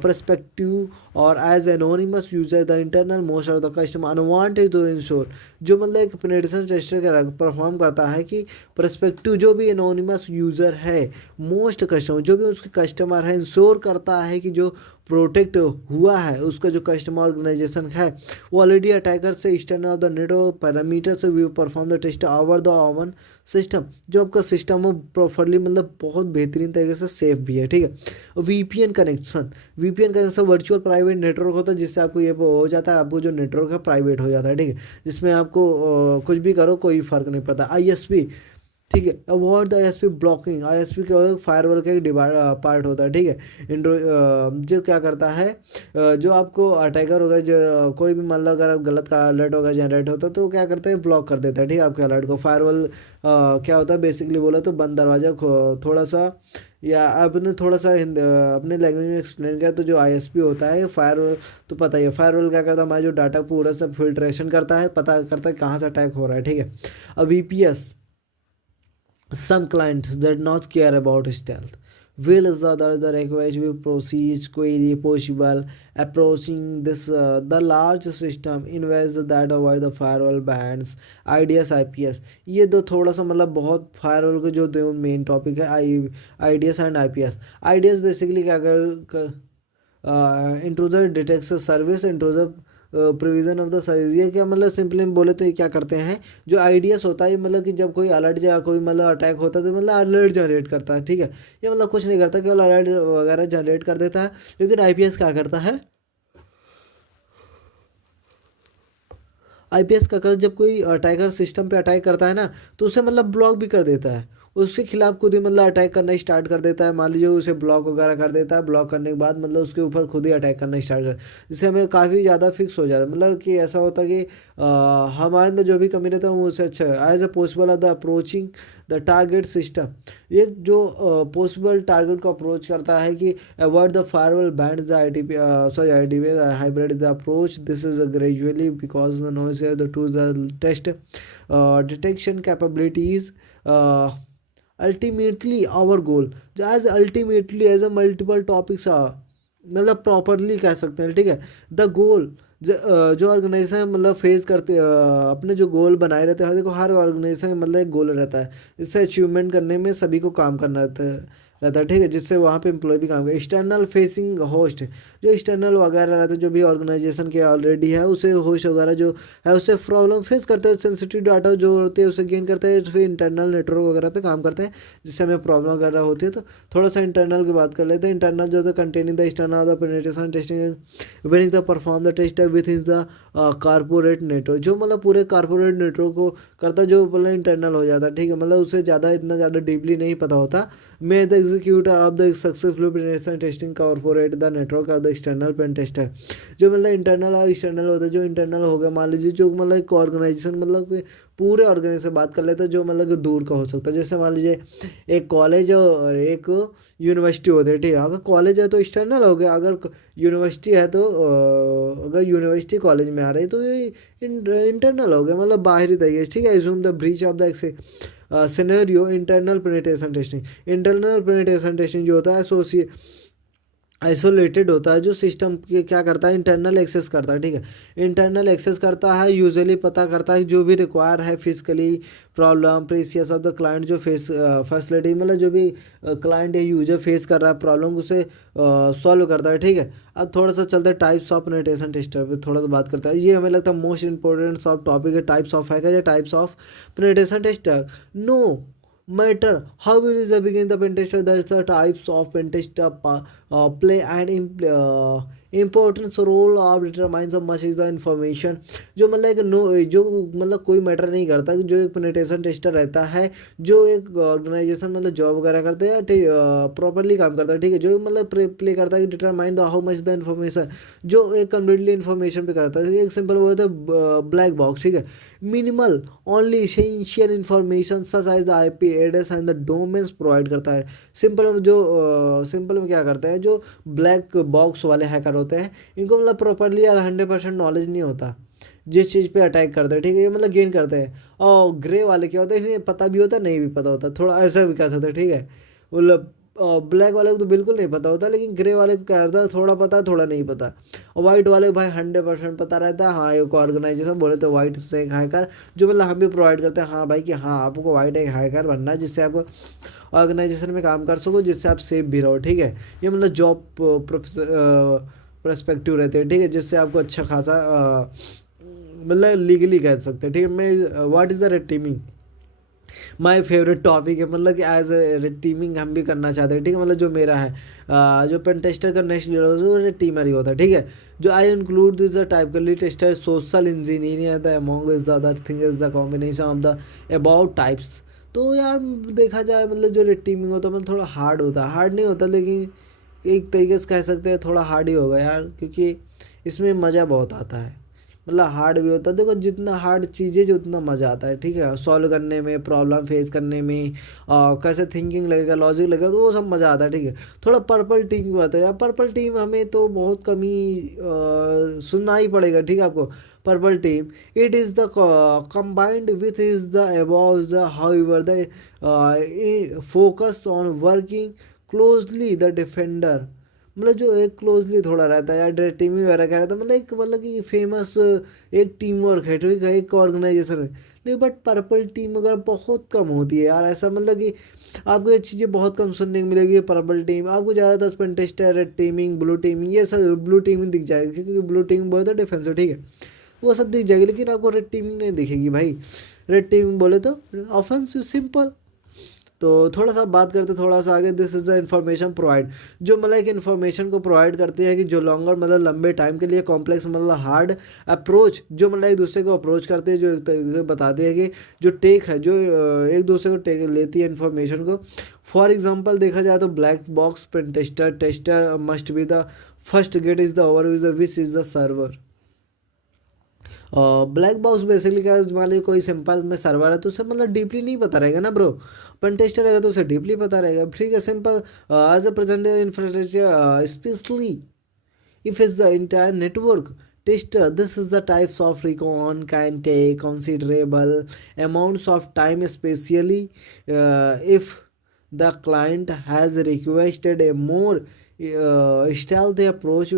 perspective और as anonymous user the internal most of the customer unwanted to ensure. जो मतलब एक पेनिट्रेशन टेस्टर परफॉर्म करता है कि परस्पेक्टिव जो भी एनोनिमस यूज़र है, मोस्ट कस्टमर जो भी उसके कस्टमर है, इंश्योर करता है कि जो प्रोटेक्ट हुआ है उसका जो कस्टमर ऑर्गेनाइजेशन है, वो ऑलरेडी अटैकर से external of the network parameter से we perform the test over the own system. जो आपका सिस्टम वो प्रॉपरली मतलब बहुत बेहतरीन तरीके से सेफ भी है, ठीक है। VPN connection virtual private network होता है, जिससे आपको ये हो जाता है, आपको जो नेटवर्क है प्राइवेट हो जाता है, ठीक है। जिसमें आपको कुछ भी करो कोई फर्क नहीं पड़ता। आईएसपी, ठीक है। Avoid the ISP blocking, ISP का फायरवॉल का एक पार्ट होता है, ठीक है। जो क्या करता है, जो आपको अटैकर होगा, जो कोई भी मान लो अगर आप गलत का अलर्ट होगा जनरेट होता है तो क्या करता है, ब्लॉक कर देता है, ठीक है, आपके अलर्ट को। फायरवॉल क्या होता है बेसिकली बोला तो बंद दरवाजा थोड़ा सा, या आपने थोड़ा सा अपने लैंग्वेज में एक्सप्लेन किया तो जो आईएसपी होता है फायरवॉल, तो पता ही है फायरवॉल क्या करता है, हमारा जो डाटा पूरा सब फिल्ट्रेशन करता है, पता करता है कहाँ से अटैक हो रहा है, ठीक है। अब VPS, some clients that not care about stealth will is the other request we proceed query possible approaching this the large system in ways that avoid the firewall bands IDS IPS। ये दो थोड़ा सा मतलब बहुत फायरवॉल के जो दो मेन टॉपिक है, IDS and IPS। IDS basically क्या कर intruder detection service, intruder provision of the service. ये क्या मतलब सिंपली बोले तो ये क्या करते हैं, जो आईडीएस होता है मतलब कि जब कोई अलर्ट या कोई मतलब अटैक होता है तो मतलब अलर्ट जनरेट करता है, ठीक है। ये मतलब कुछ नहीं करता, केवल अलर्ट वगैरह जनरेट कर देता है। लेकिन आईपीएस क्या करता है, आईपीएस का कर जब कोई अटैकर सिस्टम पे अटैक करता है ना, तो उसे मतलब ब्लॉक भी कर देता है, उसके खिलाफ खुद ही मतलब अटैक करना स्टार्ट कर देता है। मान लीजिए उसे ब्लॉक वगैरह कर देता है, ब्लॉक करने के बाद मतलब उसके ऊपर खुद ही अटैक करना स्टार्ट कर, जिससे हमें काफ़ी ज़्यादा फिक्स हो जाता है। मतलब कि ऐसा होता है कि हमारे अंदर जो भी कमी रहता है वो उससे अच्छा है। As a possible of the approaching the target system, एक जो पॉसिबल टारगेट को अप्रोच करता है कि avoid the firewall band the ITP hybrid the approach this is gradually because the noise the to the test detection capabilities ultimately our goal. As ultimately as a multiple topics मतलब प्रॉपरली कह सकते हैं, ठीक है। द गोल जो ऑर्गेनाइजेशन मतलब फेस करते अपने जो गोल बनाए रहते हैं, देखो हर ऑर्गेनाइजेशन में मतलब एक गोल रहता है, इससे अचीवमेंट करने में सभी को काम करना रहता है, ठीक है, जिससे वहाँ पे एम्प्लॉय भी काम करे। एक्सटर्नल फेसिंग होस्ट, जो एक्सटर्नल वगैरह रहते हैं, जो भी ऑर्गेनाइजेशन के ऑलरेडी है उसे होस्ट वगैरह जो है उससे प्रॉब्लम फेस करते हैं, सेंसिटिव डाटा जो होते हैं उसे गेन करते हैं, फिर इंटरनल नेटवर्क वगैरह पे काम करते हैं, जिससे हमें प्रॉब्लम वगैरह होती है। तो थोड़ा सा इंटरनल की बात कर लेते हैं। इंटरनल जो होता है containing the external the penetration testing when is the perform the test with is the corporate network, जो मतलब पूरे कारपोरेट नेटवर्क को करता है, जो मतलब इंटरनल हो जाता है, ठीक है। मतलब उसे ज़्यादा इतना ज़्यादा डीपली नहीं पता होता। मैं the execute of the successful penetration testing corporate the network of the external pen tester, जो मतलब इंटरनल और एक्सटर्नल होता है। जो इंटरनल हो गया मान लीजिए जो मतलब एक ऑर्गेनाइजेशन मतलब कि पूरे ऑर्गेनाइजेशन से बात कर लेते हैं, जो मतलब कि दूर का हो सकता है। जैसे मान लीजिए एक कॉलेज और एक यूनिवर्सिटी होती है, ठीक है। अगर कॉलेज है तो एक्सटर्नल हो गया, अगर यूनिवर्सिटी है तो अगर यूनिवर्सिटी कॉलेज में आ रही है तो ये इंटरनल हो गया, मतलब बाहरी तरीके से, ठीक है। Assume the breach of the scenario internal penetration testing, internal penetration testing जो होता है आइसोलेटेड होता है, जो सिस्टम के क्या करता है, इंटरनल एक्सेस करता है, ठीक है। इंटरनल एक्सेस करता है, यूजुअली पता करता है जो भी रिक्वायर है physically problem precious of the client, जो फेस फैसिलिटी मतलब जो भी क्लाइंट या यूजर फेस कर रहा है प्रॉब्लम, उसे सॉल्व करता है, ठीक है। अब थोड़ा सा चलते हैं टाइप्स ऑफ पेनिट्रेशन टेस्टर पे, थोड़ा सा बात करता है। ये हमें लगता है मोस्ट इंपॉर्टेंट सब टॉपिक है, टाइप्स ऑफ हैकर या types of penetration tester. No matter how it is begin the pen tester, there's a types of pen tester play and importance role of determines how much is the information। जो मतलब एक नो जो मतलब कोई मैटर नहीं करता कि जो एक पेनिट्रेशन टेस्टर रहता है, जो एक ऑर्गेनाइजेशन मतलब जॉब वगैरह करते हैं प्रॉपरली काम करता है, ठीक है। जो मतलब प्ले करता है कि determine the how much the information, जो एक कम्प्लीटली इन्फॉर्मेशन पे करता है। एक सिंपल वर्ड है ब्लैक बॉक्स, ठीक है। Minimal only essential information such as the IP address and the domains provide करता है। सिंपल में क्या करते हैं, जो ब्लैक बॉक्स वाले हैकर होते हैं, इनको मतलब प्रॉपरली यार 100% नॉलेज नहीं होता जिस चीज़ पे अटैक करते हैं, ठीक है। ये मतलब गेन करते हैं। और ग्रे वाले क्या होते हैं, इन्हें पता भी होता है नहीं भी पता होता, थोड़ा ऐसा भी कह सकते हैं, ठीक है। मतलब ब्लैक वाले को तो बिल्कुल नहीं पता होता, लेकिन ग्रे वाले को क्या होता है, थोड़ा पता थोड़ा नहीं पता। और वाइट वाले को भाई 100% पता रहता है। हाँ, एक ऑर्गेनाइजेशन बोले तो वाइट से एक हैकर, जो मतलब हम भी प्रोवाइड करते हैं, हाँ भाई कि हाँ आपको वाइट एक हैकर बनना है, जिससे आपको ऑर्गेनाइजेशन में काम कर सको, जिससे आप सेफ भी रहो, ठीक है। ये मतलब जॉब पर्सपेक्टिव रहते हैं, ठीक है, जिससे आपको अच्छा खासा मतलब लीगली कह सकते हैं, ठीक है। मैं what is the red teeming my favourite topic है, मतलब कि एज ए रेड टीमिंग हम भी करना चाहते हैं, ठीक है। मतलब जो मेरा है जो पेन टेस्टर का नेक्स्ट लेवल जो रेड टीमर ही होता है, ठीक है। जो I include this the typically tester social engineering the among is the other thing is the combination of the about types. तो यार देखा जाए मतलब जो रेड टीमिंग होता है मतलब थोड़ा हार्ड होता है, हार्ड नहीं होता लेकिन एक तरीके से कह सकते हैं थोड़ा हार्ड ही होगा यार, क्योंकि इसमें मज़ा बहुत आता है। मतलब हार्ड भी होता है, देखो जितना हार्ड चीज़ें जो उतना मज़ा आता है, ठीक है, सॉल्व करने में, प्रॉब्लम फेस करने में, कैसे थिंकिंग लगेगा, लॉजिक लगेगा, तो वो सब मज़ा आता है, ठीक है। थोड़ा पर्पल टीम की बात है यार, पर्पल टीम हमें तो बहुत कम ही सुनना ही पड़ेगा, ठीक है आपको। Purple team it is the combined with is the above the however the focus on working closely the defender. मतलब जो एक क्लोजली थोड़ा रहता है यार, टीम वगैरह का रहता है, मतलब एक मतलब कि फेमस एक टीम वर्क है, ठीक है, एक ऑर्गेनाइजेशन है। नहीं बट पर्पल टीम वगैरह बहुत कम होती है यार, ऐसा मतलब कि आपको ये चीज़ें बहुत कम सुनने को मिलेगी। पर्पल टीम आपको ज़्यादातर स्पेंटेस्टर, रेड टीमिंग, ब्लू टीमिंग, ये सब ब्लू टीमिंग दिख जाएगी, क्योंकि ब्लू टीमिंग बहुत है डिफेंसिव, ठीक है, वो सब दिख जाएगी। लेकिन आपको रेड टीमिंग नहीं दिखेगी भाई। रेड टीमिंग बोले तो ऑफेंसिव सिंपल। तो थोड़ा सा बात करते थोड़ा सा आगे, this is the information provide, जो मतलब एक इन्फॉर्मेशन को प्रोवाइड करती है कि जो लॉन्गर मतलब लंबे टाइम के लिए कॉम्प्लेक्स मतलब हार्ड अप्रोच, जो मतलब एक दूसरे को अप्रोच करते हैं, जो एक तरीके से बताते हैं कि जो टेक है, जो एक दूसरे को टेक लेती है इन्फॉर्मेशन को। फॉर एग्जाम्पल देखा जाए तो black box pen tester must be the first get is the over is the which is the server. Black box basically क्या है, मान लीजिए कोई सिंपल में सर्वर है तो उसे मतलब डीपली नहीं पता रहेगा ना ब्रो। पेन रहेगा तो उसे डीपली पता रहेगा, ठीक है, simple as a present infrastructure specially if it's the entire network tester, this is the types of recon can take considerable amounts of time, especially if the client has requested a more stealthy approach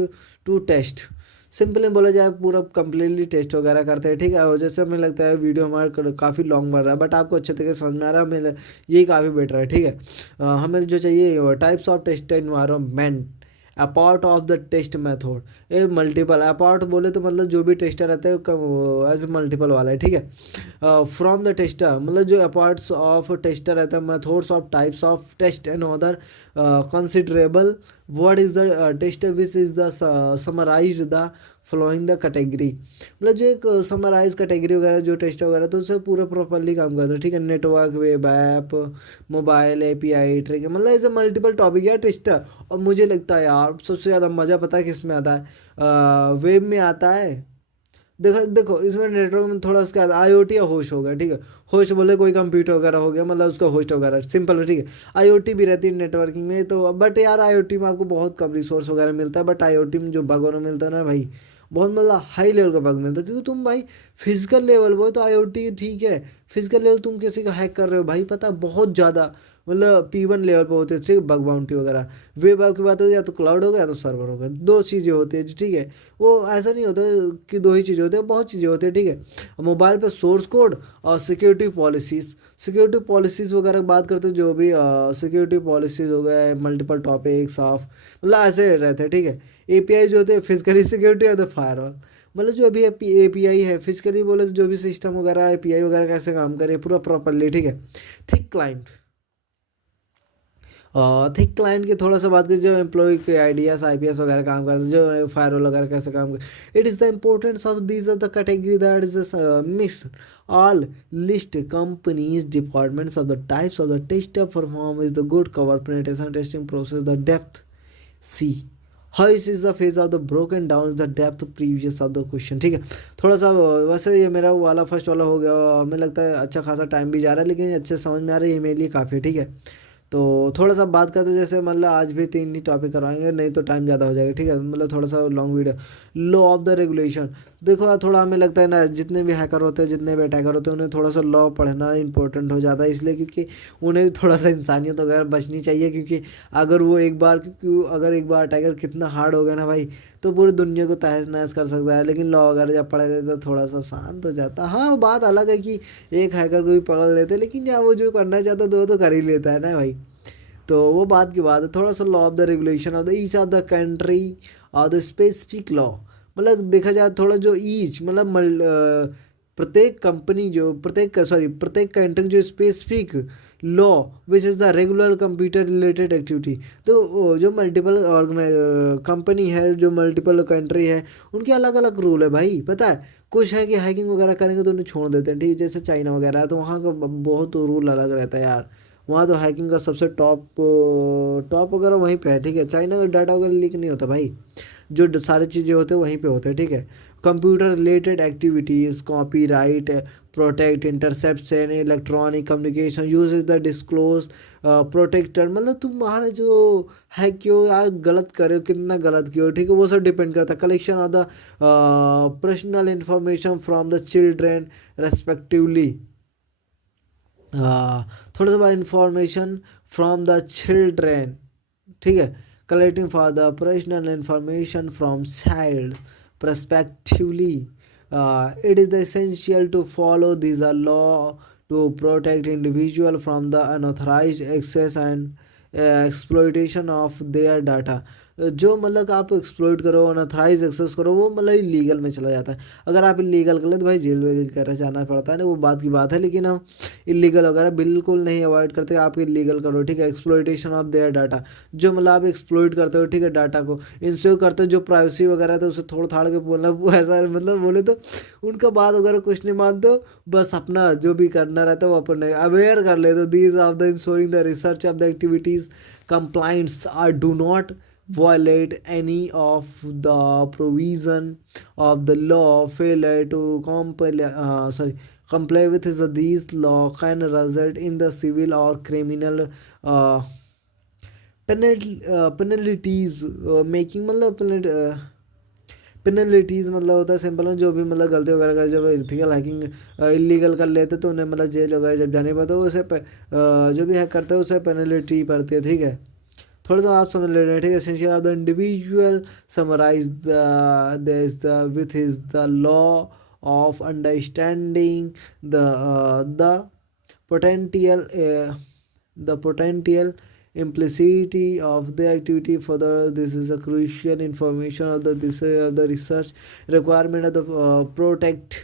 to test। Simply बोला जाए पूरा कंप्लीटली टेस्ट वगैरह करते हैं, ठीक है। और जैसे हमें लगता है वीडियो हमारा काफ़ी लॉन्ग बन रहा है, बट आपको अच्छे तरीके से समझ में आ रहा है, हमें यही काफ़ी बेटर है, ठीक है। हमें जो चाहिए types of test environment apart of the test method, ये मल्टीपल अपार्ट बोले तो मतलब जो भी टेस्टर रहता है एज मल्टीपल वाला है, ठीक है। फ्रॉम द टेस्टर मतलब जो अपार्ट्स ऑफ टेस्टर रहता है, methods of types of test and other considerable what is the tester which is the summarize the following the category. मतलब जो एक समराइज कैटेगरी वगैरह जो टेस्ट वगैरह तो उससे पूरा प्रॉपरली काम करता है, ठीक है। Network, web app, mobile API, ठीक है, मतलब ऐसे मल्टीपल टॉपिक यार टेस्टर। और मुझे लगता है यार सबसे ज़्यादा मज़ा पता है किस में आता है, वेब में आता है। देखो देखो इसमें नेटवर्क में थोड़ा सा IoT या होस्ट हो गया, ठीक है। होस्ट बोले कोई कंप्यूटर वगैरह हो गया, मतलब उसका होस्ट वगैरह सिंपल है, ठीक है। IoT भी रहती है नेटवर्किंग में तो, बट यार IoT में आपको बहुत कम रिसोर्स वगैरह मिलता है, बट IoT में जो बग होना मिलता है ना भाई, बहुत मतलब हाई लेवल का बग मिलता है, क्योंकि तुम भाई फिजिकल लेवल वो तो IoT ठीक है, फिजिकल लेवल तुम किसी का हैक कर रहे हो भाई, पता बहुत ज़्यादा मतलब P1 लेवल पे होते हैं, ठीक है, बग बाउंटी वगैरह। वेब ऐप की बात होती है, या तो क्लाउड होगा या तो सर्वर होगा, दो चीज़ें होती है, ठीक है। वो ऐसा नहीं होता कि दो ही चीज़ें होती है, बहुत चीज़ें होती है, ठीक है। मोबाइल पे सोर्स कोड और सिक्योरिटी पॉलिसीज़ वगैरह की बात करते हैं, जो भी सिक्योरिटी पॉलिसीज़ हो गए, मल्टीपल टॉपिक्स ऑफ, मतलब ऐसे रहते हैं, ठीक है। एपीआई जो होते हैं फिजिकली सिक्योरिटी या तो फायरवॉल, मतलब जो अभी एपीआई है फिजिकली बोले तो जो भी सिस्टम वगैरह एपीआई वगैरह कैसे काम करे पूरा प्रॉपरली, ठीक है। थिक क्लाइंट, थिक क्लाइंट की थोड़ा सा बात करें, जो एम्प्लॉय के आइडियाज आईपीएस वगैरह काम करते हैं, जो फायरवॉल वगैरह कैसे काम करते, it is the importance of these are the category that is mix all list companies departments of the types of the test perform is the good cover penetration testing process the depth see how is the phase of the broken down the depth previous of the question, ठीक है। थोड़ा सा वैसे ये मेरा वाला फर्स्ट वाला हो गया, हमें लगता है अच्छा खासा टाइम भी जा रहा है, लेकिन अच्छे समझ में आ रहा है, ये मेरे लिए काफ़ी है, ठीक है। तो थोड़ा सा बात करते हैं, जैसे मतलब आज भी 3 ही टॉपिक करवाएंगे, नहीं तो टाइम ज़्यादा हो जाएगा, ठीक है, मतलब थोड़ा सा long video. Law of the regulation, देखो थोड़ा हमें लगता है ना, जितने भी हैकर होते हैं, जितने भी अटैकर होते हैं, उन्हें थोड़ा सा लॉ पढ़ना इंपॉर्टेंट हो जाता है, इसलिए क्योंकि उन्हें भी थोड़ा सा इंसानियत वगैरह बचनी चाहिए, क्योंकि अगर वो एक बार, क्योंकि अगर एक बार अटैकर कितना हार्ड हो गया ना भाई, तो पूरी दुनिया को तहस नहस कर सकता है। लेकिन लॉ वगैरह जब पढ़े रहते तो थोड़ा सा शांत हो जाता है। हाँ, बात अलग है कि एक हैकर को भी पकड़ लेते, लेकिन यार वो जो करना चाहता है तो कर ही लेता है ना भाई। तो वो बात की बात है। थोड़ा सा law of the regulation of the each of the country और द स्पेसिफिक लॉ, मतलब देखा जाए थोड़ा जो ईच मतलब प्रत्येक कंपनी जो प्रत्येक कंट्री जो specific law which is the regular computer related activity, तो जो मल्टीपल कंपनी है, जो मल्टीपल कंट्री है, उनके अलग अलग रूल है भाई, पता है। कुछ है कि हैकिंग वगैरह करेंगे तो उन्हें छोड़ देते हैं, ठीक है, जैसे चाइना वगैरह है, तो वहाँ का बहुत रूल अलग रहता है यार। वहाँ तो हैकिंग का सबसे टॉप टॉप वगैरह वहीं पे है, ठीक है। चाइना का डाटा वगैरह लीक नहीं होता भाई, जो सारी चीज़ें होते हैं वहीं पे होते हैं, ठीक है। Computer related activities, copyright protect, interception, electronic communication use is the disclose protector, मतलब तुम्हारे जो है क्यों यार गलत करे हो, कितना गलत किया हो, ठीक है, वो सब डिपेंड करता है। Collection of the personal information from the children respectively, थोड़ा सा इंफॉर्मेशन फ्रॉम द चिल्ड्रेन, ठीक है, collecting for the personal information from child prospectively, it is essential to follow these law to protect individual from the unauthorized access and exploitation of their data। जो मतलब आप एक्सप्लोइट करो, अनऑथराइज एक्सेस करो, वो मतलब इलीगल में चला जाता है। अगर आप इलीगल कर ले तो भाई जेल वेल कर जाना पड़ता है ना, वो बात की बात है। लेकिन हम इलीगल वगैरह बिल्कुल नहीं अवॉइड करते, आप इलीगल करो, ठीक है। एक्सप्लोइटेशन ऑफ देयर डाटा, जो मतलब आप एक्सप्लोइट करते हो, ठीक है, डाटा को इंश्योर करते हो, जो प्राइवेसी वगैरह है तो उसे थोड़ा थाड़ के बोलना, वो ऐसा मतलब बोले तो उनका बात वगैरह कुछ नहीं मानते हो, बस अपना जो भी करना रहता है वो अपन अवेयर कर लेते हो। These of the ensuring the research of the activities compliance are do not violate any of the provision of the law. Failure to comply with these law can result in the civil or criminal uh, penalties, making मतलब पेनल्टीज़ मतलब होता है सिंपल में, जो भी मतलब गलती वगैरह का जब इथिकल हैकिंग इलीगल कर लेते तो उन्हें मतलब जेल वगैरह जब जाने पड़ता है, उसे जो भी हैक करते हैं उसे पेनल्टी पड़ती है, ठीक है। थोड़ा सा आप समझ ले रहे हैं, ठीक है। Essential of the individual summarize the with is the law of understanding the potential the potential implicity of the activity. Further, this is a crucial information of the research requirement of the protect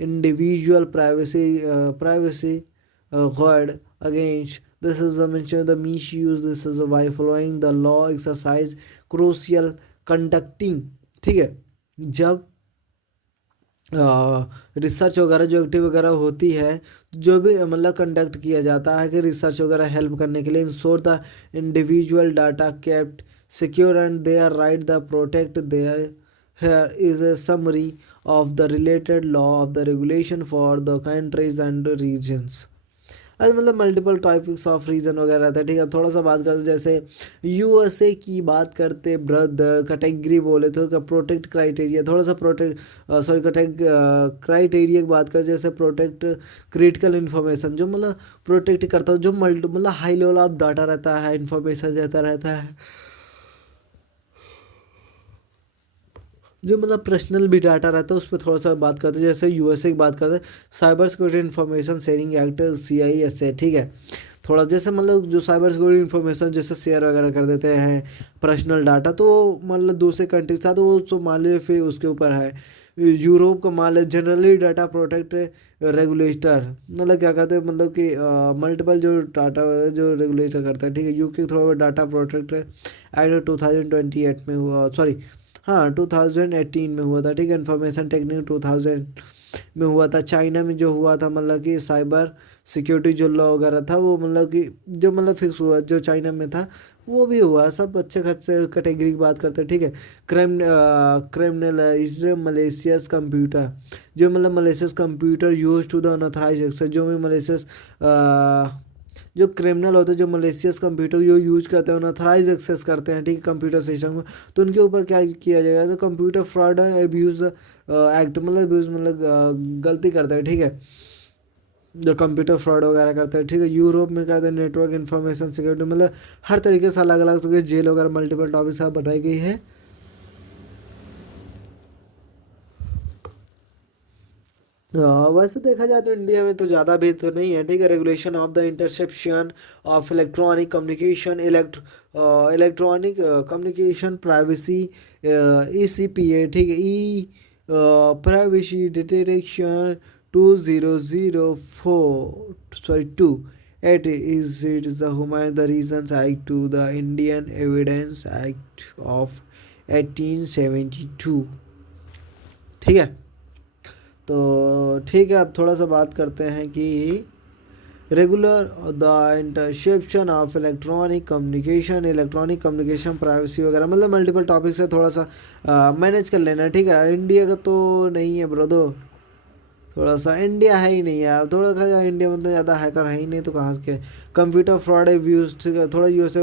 individual privacy guard against this is a mention the misuse. This is why following the law exercise crucial conducting, ठीक है। जब रिसर्च वगैरह जो एक्टिव वगैरह होती है, जो भी मतलब कंडक्ट किया जाता है कि रिसर्च वगैरह हेल्प करने के लिए, ensure the individual data kept secure and they are right the protect there. Here is a summary of the related law of the regulation for the countries and regions. अरे मतलब मल्टीपल टॉपिक्स ऑफ रीजन वगैरह रहता है, ठीक है। थोड़ा सा बात करते जैसे यूएसए की बात करते ब्रदर, कैटेगरी बोले तो प्रोटेक्ट क्राइटेरिया, थोड़ा सा प्रोटेक्ट सॉरी कटेक्ट क्राइटेरिया की बात करें, जैसे प्रोटेक्ट क्रिटिकल इन्फॉर्मेशन, जो मतलब प्रोटेक्ट करता हो, जो मतलब हाई लेवल ऑफ डाटा रहता है, इन्फॉर्मेशन रहता है, जो मतलब पर्सनल भी डाटा रहता है, उस पर थोड़ा सा बात करते हैं। जैसे यूएसए की बात करते हैं, cyber security information sharing act CISA, ठीक है। थोड़ा जैसे मतलब जो साइबर सिक्योरिटी इन्फॉर्मेशन जैसे शेयर वगैरह कर देते हैं पर्सनल डाटा, तो मतलब दूसरे कंट्री के साथ वो तो मान लीजिए फिर उसके ऊपर है। यूरोप का मान लीजिए जनरली डाटा प्रोटेक्ट रेगुलेटर, मतलब क्या कहते हैं, मतलब कि मल्टीपल जो डाटा जो रेगुलेटर करता है, ठीक है। UK through data protect act 2028 में हुआ, सॉरी हाँ 2018 में हुआ था, ठीक है। इन्फॉर्मेशन टेक्निक 2000 में हुआ था। चाइना में जो हुआ था मतलब कि साइबर सिक्योरिटी जो लॉ वगैरह था, वो मतलब कि जो मतलब फिक्स हुआ जो चाइना में था, वो भी हुआ। सब अच्छे खासे कैटेगरी की बात करते हैं, ठीक है। क्रिमिनलाइज्ड मलेशियस कंप्यूटर, जो मतलब malicious computer use to the unauthorized access, जो भी मलेशियस जो क्रिमिनल होते हैं जो मलेशियस कंप्यूटर जो यूज करते हैं अनऑथराइज एक्सेस करते हैं, ठीक है, कंप्यूटर सिस्टम में, तो उनके ऊपर क्या किया जाएगा, तो कंप्यूटर फ्रॉड एब्यूज एक्ट, मतलब अब्यूज मतलब गलती करता है, ठीक है, जो कंप्यूटर फ्रॉड वगैरह करता है, ठीक है। यूरोप में कहते हैं नेटवर्क इन्फॉर्मेशन सिक्योरिटी, मतलब हर तरीके से अलग अलग तरीके जेल वगैरह मल्टीपल टॉपिक्स आप बताई गई है। वैसे देखा जाए तो इंडिया में तो ज़्यादा भी तो नहीं है, ठीक है। Regulation of the interception of electronic communication, electronic communication privacy, ECPA, ठीक है। Privacy detection 2004, sorry 2 8 is it is the Human the Reasons Act to the Indian Evidence Act of 1872, ठीक है। तो ठीक है, अब थोड़ा सा बात करते हैं कि regular the interception of electronic communication privacy वगैरह, मतलब मल्टीपल टॉपिक से थोड़ा सा मैनेज कर लेना, ठीक है। इंडिया का तो नहीं है ब्रो, थोड़ा सा इंडिया है ही नहीं यार, थोड़ा सा इंडिया में तो ज़्यादा हैकर है ही नहीं, तो कहाँ से कंप्यूटर फ्रॉड एब्यूज, ठीक है। थोड़ा USA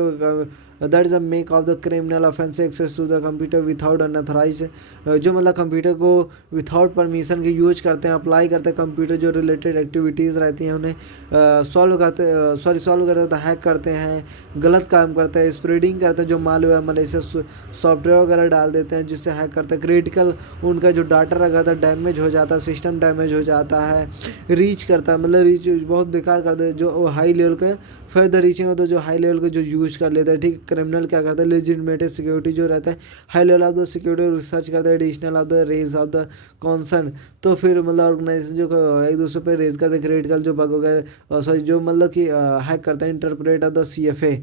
that is a make of the criminal offence access to the computer without unauthorize, जो मतलब कंप्यूटर को विथआउट परमिशन के यूज करते हैं, अप्लाई करते हैं, कंप्यूटर जो रिलेटेड एक्टिविटीज़ रहती हैं उन्हें सॉल्व करते हैं, हैक करते हैं, गलत काम करते हैं, स्प्रेडिंग करते हैं, जो मालवेयर मलेशियस सॉफ्टवेयर वगैरह डाल देते हैं जिससे हैक करते हैं, क्रिटिकल उनका जो डाटा रखा था डैमेज हो जाता है, सिस्टम डैमेज हो जाता है, रीच करता है, मतलब रीच बहुत बेकार कर देते जो हाई लेवल के, फिर द रीचिंग होता है जो हाई लेवल के जो यूज कर लेते हैं, ठीक। क्रिमिनल क्या करता है, लेजिटिमेट सिक्योरिटी जो रहता है, high level of the security research करता है, additional of the raise of the concern, तो फिर मतलब ऑर्गेनाइजेशन जो एक दूसरे पे रेज करते हैं क्रिटिकल जो बग वगैरह, सॉरी जो मतलब कि हैक करता है, interpret of the CFA,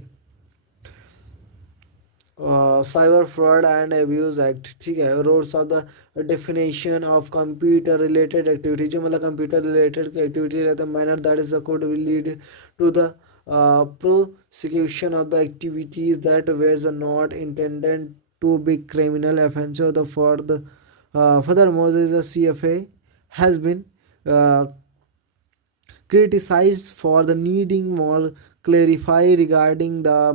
cyber fraud and abuse act, ठीक है। Rules of the definition of computer related activity, जो मतलब कंप्यूटर रिलेटेड एक्टिविटी रहता है, manner that is the code will lead to the prosecution of the activities that were not intended to be criminal offenses. Furthermore, the CFA has been uh, criticized for the needing more clarify regarding the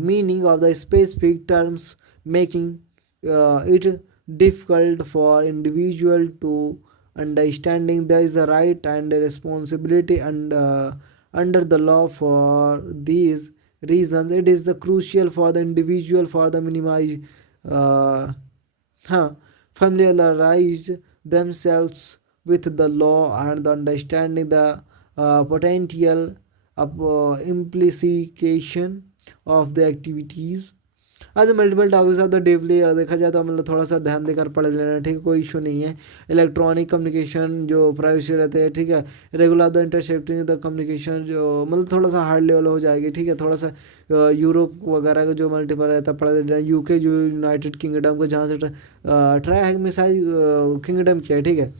meaning of the specific terms, making it difficult for individual to understanding there is a right and a responsibility and under the law. For these reasons it is the crucial for the individual for the minimize uh, huh, familiarize themselves with the law and understanding the potential implication of the activities आज multiple topics of the daily देखा जाए तो मतलब थोड़ा सा ध्यान देकर पढ़ लेना, ठीक है, कोई इशू नहीं है। इलेक्ट्रॉनिक कम्युनिकेशन जो प्राइवेसी रहते हैं, ठीक है। Regular the intercepting the communication जो मतलब थोड़ा सा हार्ड लेवल हो जाएगी, ठीक है। थोड़ा सा यूरोप वगैरह का जो मल्टीपल रहता है पढ़ लेना, यूके जो यूनाइटेड किंगडम का जहाँ से ट्राई हैक मिसाइल किंगडम किया है, ठीक है।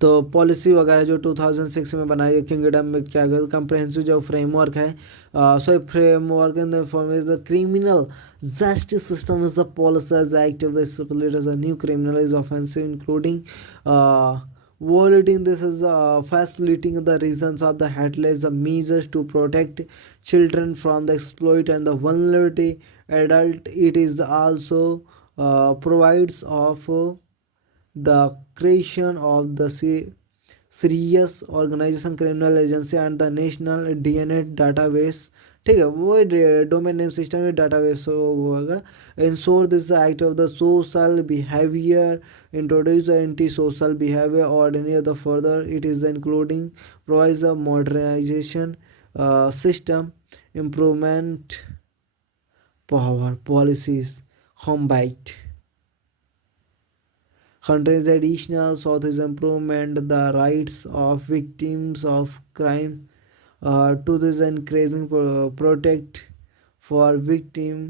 तो पॉलिसी वगैरह जो 2006 में बनाई है किंगडम में क्या गया, कंप्रहेंसिव जो फ्रेमवर्क है, so framework in the form is the criminal justice system is the policies act of the stipulate as a new criminal is offensive including Violating this is facilitating the reasons of the headless, the measures to protect children from the exploit and the vulnerability adult. It is also provides of the creation of the serious organization criminal agency and the national DNA database. ठीक है, वो डोमेन नेम सिस्टम डाटाबेस होगा. Ensure this act of the social behaviour, introduce anti social behaviour और any other further. It is including provides the modernization system improvement power policies combat countries additional sought is improvement the rights of victims of crime to this increasing protect for victim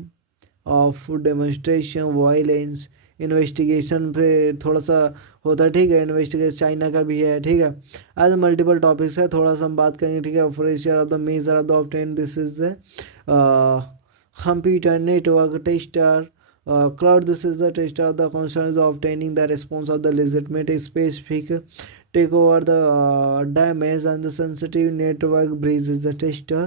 of demonstration violence. Investigation पे थोड़ा सा होता है. ठीक है, इन्वेस्टिगेशन चाइना का भी है. ठीक है, आज मल्टीपल टॉपिक्स है, थोड़ा सा हम बात करेंगे. ठीक है, fresher of the measure of the obtain this is the computer network tester. Cloud, this is the tester of the concerns of obtaining the response of the legitimate specific take over the damage and the sensitive network breach is the tester.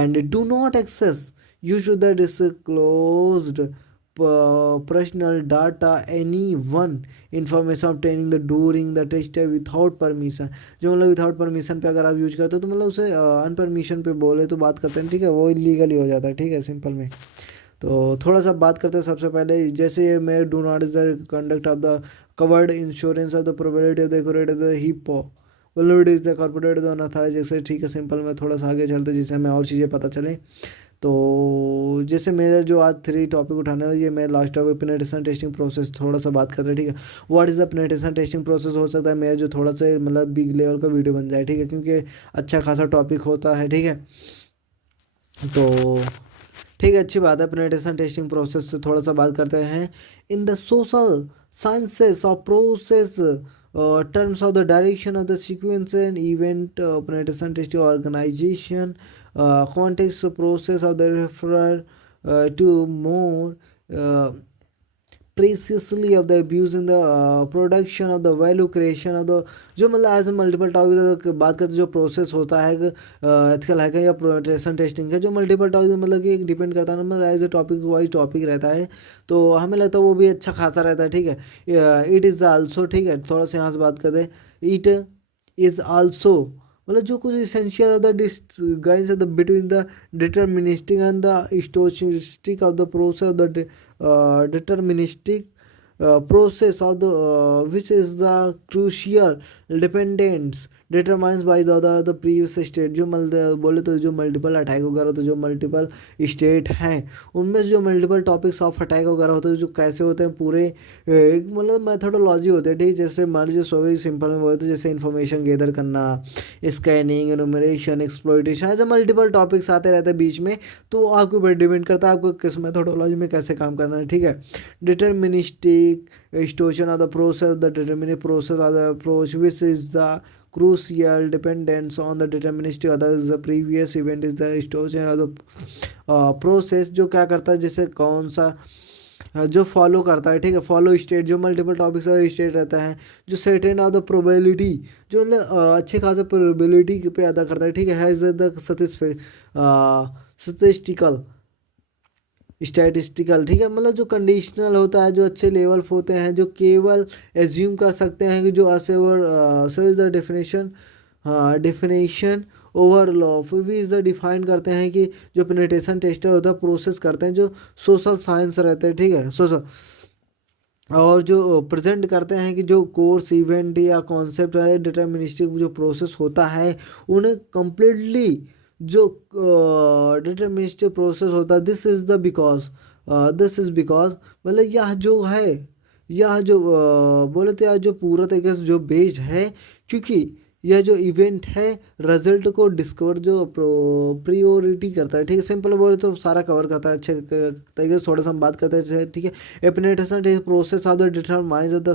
And do not access use the disclosed personal data anyone information obtaining the during the tester without permission. जो मतलब विदाउट परमिशन पे अगर आप यूज करते हो तो मतलब उसे अनपरमिशन पे बोले तो बात करते हैं. ठीक है, वो इलीगली हो जाता है. ठीक है, सिंपल में. तो थोड़ा सा बात करते हैं. सबसे पहले जैसे मैं do not is the conduct of the covered insurance of the probability of the accurate of the hypo vulnerability is the corporate the unauthorized access. ठीक है, सिंपल में थोड़ा सा आगे चलते जिससे हमें और चीज़ें पता चले. तो जैसे मेरा जो आज 3 टॉपिक उठाना है, ये मेरा last topic penetration testing process थोड़ा सा बात करते हैं. ठीक है, what is the penetration testing process. हो सकता है मेरा जो थोड़ा सा मतलब बिग लेवल का वीडियो बन जाए. ठीक है, क्योंकि अच्छा खासा टॉपिक होता है. ठीक है, तो ठीक है, अच्छी बात है. पेनिट्रेशन टेस्टिंग प्रोसेस से थोड़ा सा बात करते हैं. In the social sciences of process terms of the direction of the sequence and event penetration testing organization context process of the referrer to more precisely of the abuse in the production of the value creation of the जो मतलब एज मल्टीपल टॉपिक बात करते जो प्रोसेस होता है एथिकल हैकर या पेनिट्रेशन टेस्टिंग का. जो मल्टीपल टॉपिक मतलब कि डिपेंड करता है मतलब as a topic wise topic रहता है. तो हमें लगता है वो भी अच्छा खासा रहता है. ठीक है, इट इज़ आल्सो. ठीक है, थोड़ा सा यहाँ से बात करते हैं. इट इज़ आल्सो मतलब जो कुछ essential the guys the between the deterministic and the stochastic of the process of the deterministic process of the which is the crucial dependence determines by the previous state. जो बोले तो जो मल्टीपल अटैक वगैरह तो जो मल्टीपल स्टेट हैं उनमें से जो मल्टीपल टॉपिक्स ऑफ अटैक वगैरह होते हैं जो कैसे होते हैं पूरे एक मतलब मैथडोलॉजी होते हैं. ठीक, जैसे मान लीजिए सो गई सिंपल में बोले तो जैसे इन्फॉर्मेशन गैदर करना, स्कैनिंग, एनुमरेशन, एक्सप्लॉइटेशन, ऐसे मल्टीपल टॉपिक्स आते रहते हैं बीच में. तो आपके ऊपर डिपेंड करता है आपको किस मैथडोलॉजी में कैसे काम करना है. ठीक है, deterministic station of the process the deterministic process of the approach which is the crucial dependence on the deterministic other the previous event is the stochastic of the process. जो क्या करता है जैसे कौन सा जो फॉलो करता है. ठीक है, फॉलो स्टेट जो मल्टीपल टॉपिक्स का स्टेट रहता है. जो सर्टेन ऑफ द प्रोबेबिलिटी जो मतलब अच्छे खासा प्रोबेबिलिटी पे अदा करता है. ठीक है, हैज द स्टैटिस्टिकल स्टैटिस्टिकल. ठीक है, मतलब जो कंडीशनल होता है जो अच्छे लेवल होते हैं जो केवल एज्यूम कर सकते हैं कि जो असेवर सो इज द डेफिनेशन. हाँ, डेफिनेशन ओवर लॉ भी इज द डिफाइन करते हैं कि जो पेनिट्रेशन टेस्टर होता है प्रोसेस करते हैं जो सोशल साइंस रहते हैं. ठीक है, सोशल और जो प्रेजेंट करते हैं कि जो कोर्स इवेंट या कॉन्सेप्ट है डिटर्मिनिस्टिक जो प्रोसेस होता है उन्हें कम्प्लीटली जो डिटर्मिनिस्टिक प्रोसेस होता है. दिस इज़ बिकॉज मतलब यह जो है यह जो बोले तो यह जो पूरा तरीके से जो बेस्ड है क्योंकि यह जो इवेंट है रिजल्ट को डिस्कवर जो प्रियोरिटी करता है. ठीक है, सिंपल बोले तो सारा कवर करता है अच्छे तरीके से. थोड़ा सा हम बात करते हैं. ठीक है, penetration process of the determines the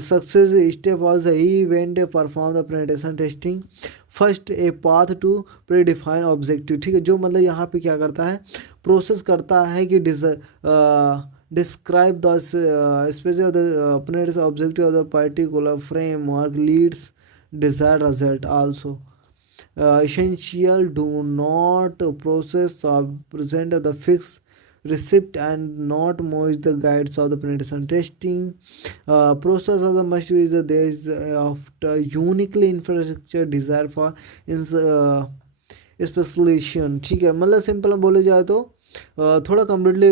success step was event perform the penetration testing first a path to predefine objective. ठीक है, जो मतलब यहाँ पे क्या करता है प्रोसेस करता है कि describe the specific of the operator's objective of the particular framework leads desired result also. Essential do not process or present the fixed receipt and not merge the guides of the penetration testing. Process of the must is there is of the uniquely infrastructure desire for ins स्पेशलेशन, ठीक है। मतलब सिंपल में बोले जाए तो थोड़ा कम्प्लीटली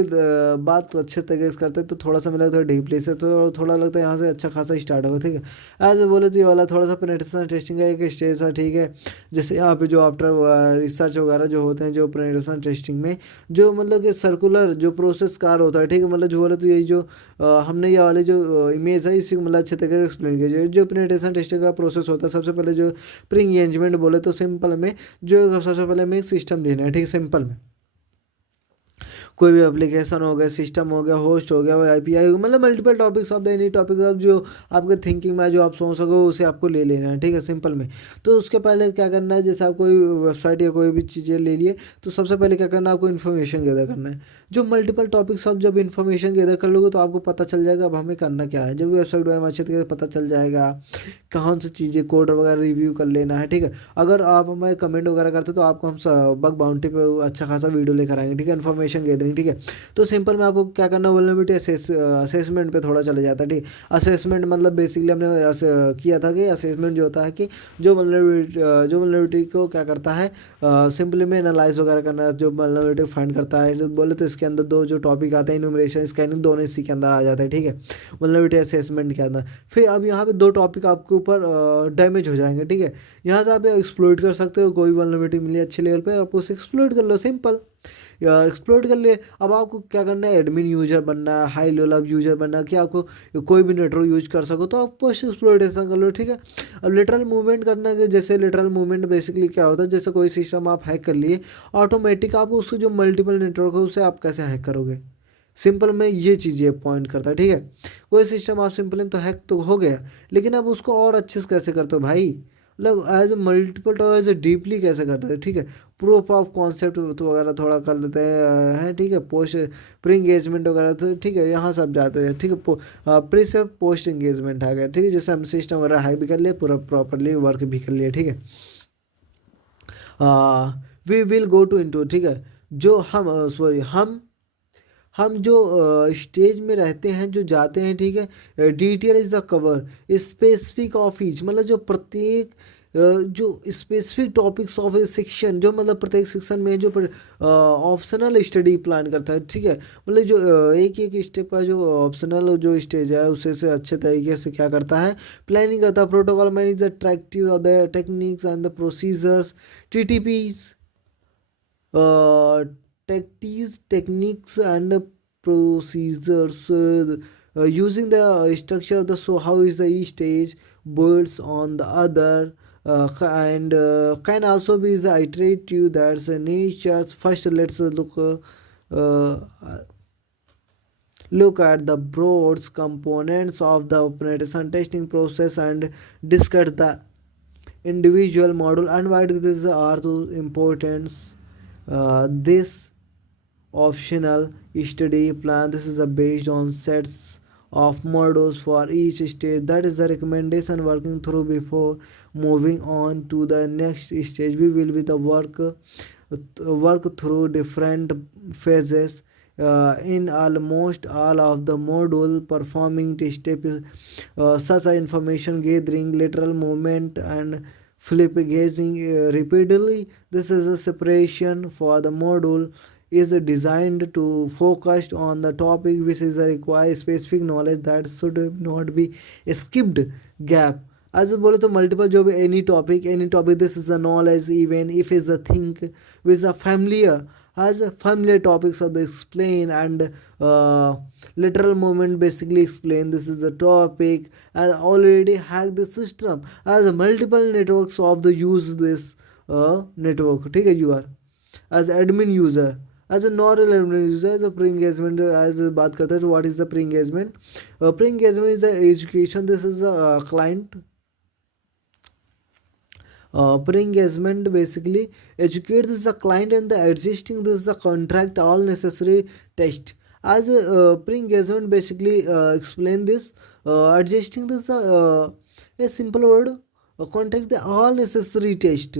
बात अच्छे तरीके से करते हैं तो थोड़ा सा मिला थोड़ा डीपली से तो थोड़ा लगता है यहाँ से अच्छा खासा स्टार्ट होगा, ठीक है। ऐसे बोले तो ये वाला थोड़ा सा पेनिट्रेशन टेस्टिंग का एक स्टेज है, ठीक है। जैसे यहाँ पे जो आफ्टर रिसर्च वगैरह जो होते हैं जो पेनिट्रेशन टेस्टिंग में जो मतलब कि सर्कुलर जो प्रोसेस कार होता है, ठीक है। मतलब जो बोले तो यही जो हमने ये वाले जो इमेज है इसी को मतलब अच्छे तरीके से एक्सप्लेन किया जो पेनिट्रेशन टेस्टिंग का प्रोसेस होता है। सबसे पहले जो प्री एंगेजमेंट बोले तो सिंपल में जो सबसे पहले हमें एक सिस्टम लेना है, ठीक है। सिंपल में कोई भी एप्लीकेशन हो गया, सिस्टम हो गया, होस्ट हो गया, आईपीआई हो गया, मतलब multiple topics of the any topic of जो आपके थिंकिंग में जो आप सोच सको उसे आपको ले लेना है, ठीक है। सिंपल में तो उसके पहले क्या करना है, जैसे आप कोई वेबसाइट या कोई भी चीज़ें ले लिए तो सबसे पहले क्या करना है, आपको इन्फॉर्मेशन गैदर करना है। जो मल्टीपल टॉपिक्स ऑफ जब इन्फॉर्मेशन गैदर कर लोगे तो आपको पता चल जाएगा अब हमें करना क्या है। जब वेबसाइट में अच्छे तरीके से पता चल जाएगा कौन सी चीज़ें कोड वगैरह रिव्यू कर लेना है, ठीक है। अगर आप हमें कमेंट वगैरह करते तो आपको हम बग बाउंटी पे अच्छा खासा वीडियो लेकर आएंगे, ठीक है। इन्फॉर्मेशन गैदरिंग, ठीक है। तो सिंपल में आपको क्या करना, वल्नरेबिलिटी असेसमेंट पे थोड़ा चले जाता है, ठीक। असेसमेंट मतलब बेसिकली हमने किया था कि असेसमेंट जो होता है कि जो वल्नरेबिलिटी को क्या करता है सिंपली में एनालाइज वगैरह करना, जो वल्नरेबिलिटी फाइंड करता है। बोले तो इसके अंदर दो जो टॉपिक आते हैं इन्यूमरेशन स्कैनिंग दोनों इसी के अंदर आ जाते हैं, ठीक है। वल्नरेबिलिटी असेसमेंट के अंदर फिर अब यहाँ पे दो टॉपिक आपके ऊपर डैमेज हो जाएंगे, ठीक है। यहाँ से आप एक्सप्लोइट कर सकते हो, कोई वल्नरेबिलिटी मिली अच्छे लेवल पे आप उसे एक्सप्लोइट कर लो, सिंपल एक्सप्लोर कर लिए। अब आपको क्या करना है, एडमिन यूजर बनना है, हाई लेवल ऑफ यूजर बनना है कि आपको कोई भी नेटवर्क यूज कर सको तो आप पोस्ट एक्सप्लोरेशन कर लो, ठीक है। अब लेटरल मूवमेंट करना है, जैसे लेटरल मूवमेंट बेसिकली क्या होता है, जैसे कोई सिस्टम आप हैक कर लिए ऑटोमेटिक आप उसको जो मल्टीपल नेटवर्क है उसे आप कैसे हैक करोगे। सिंपल में ये चीज़ ये पॉइंट करता है, ठीक है। कोई सिस्टम आप सिंपल में तो हैक तो हो गया लेकिन अब उसको और अच्छे से कैसे करते हो भाई, मतलब एज मल्टीपल टॉ एज डीपली कैसे करते हैं, ठीक है। प्रूफ ऑफ कॉन्सेप्ट तो वगैरह थोड़ा कर लेते हैं, ठीक है। पोस्ट प्री इंगेजमेंट वगैरह तो ठीक है यहाँ सब जाते हैं, ठीक है। प्री से पोस्ट इंगेजमेंट आ गया, ठीक है। जैसे हम सिस्टम वगैरह हाई भी कर लिए पूरा प्रॉपरली वर्क भी कर लिए, ठीक है। We will go to into, ठीक है। जो हम सॉरी हम जो स्टेज में रहते हैं जो जाते हैं, ठीक है। Detail is the cover specific of each, मतलब जो प्रत्येक जो specific topics of A section जो मतलब प्रत्येक सेक्शन में जो ऑप्शनल स्टडी प्लान करता है, ठीक है। मतलब जो एक एक स्टेप का जो ऑप्शनल जो स्टेज है उसे से अच्छे तरीके से क्या करता है, प्लानिंग करता है। Protocol manage the tractive of the techniques and the procedures, TTPs techniques and procedures using the structure of the so how is the each stage builds on the other and can also be the iterative that's nature's first. Let's look at the broad components of the penetration testing process and discuss the individual module and why these are the importance. This optional study plan, this is based on sets of modules for each stage. That is the recommendation working through before moving on to the next stage. We will be the work through different phases in almost all of the module performing the steps such as information gathering, lateral movement and flip gazing repeatedly. This is a separation for the module is designed to focus on the topic which is require specific knowledge that should not be skipped gap. As बोले तो multiple जो भी any topic this is a knowledge even if is a thing with a familiar as a familiar topics of the explain and literal movement basically explain this is a topic and already hack the system as multiple networks of the use this network, ठीक है। You are as admin user as a normal admin user as a pre-engagement as बात करते हैं तो what is the pre-engagement. Pre-engagement is the education, this is a client. Pre-engagement basically educates the client and the existing this is the contract all necessary test As pre-engagement basically explain this, adjusting this a simple word, contact the all necessary test.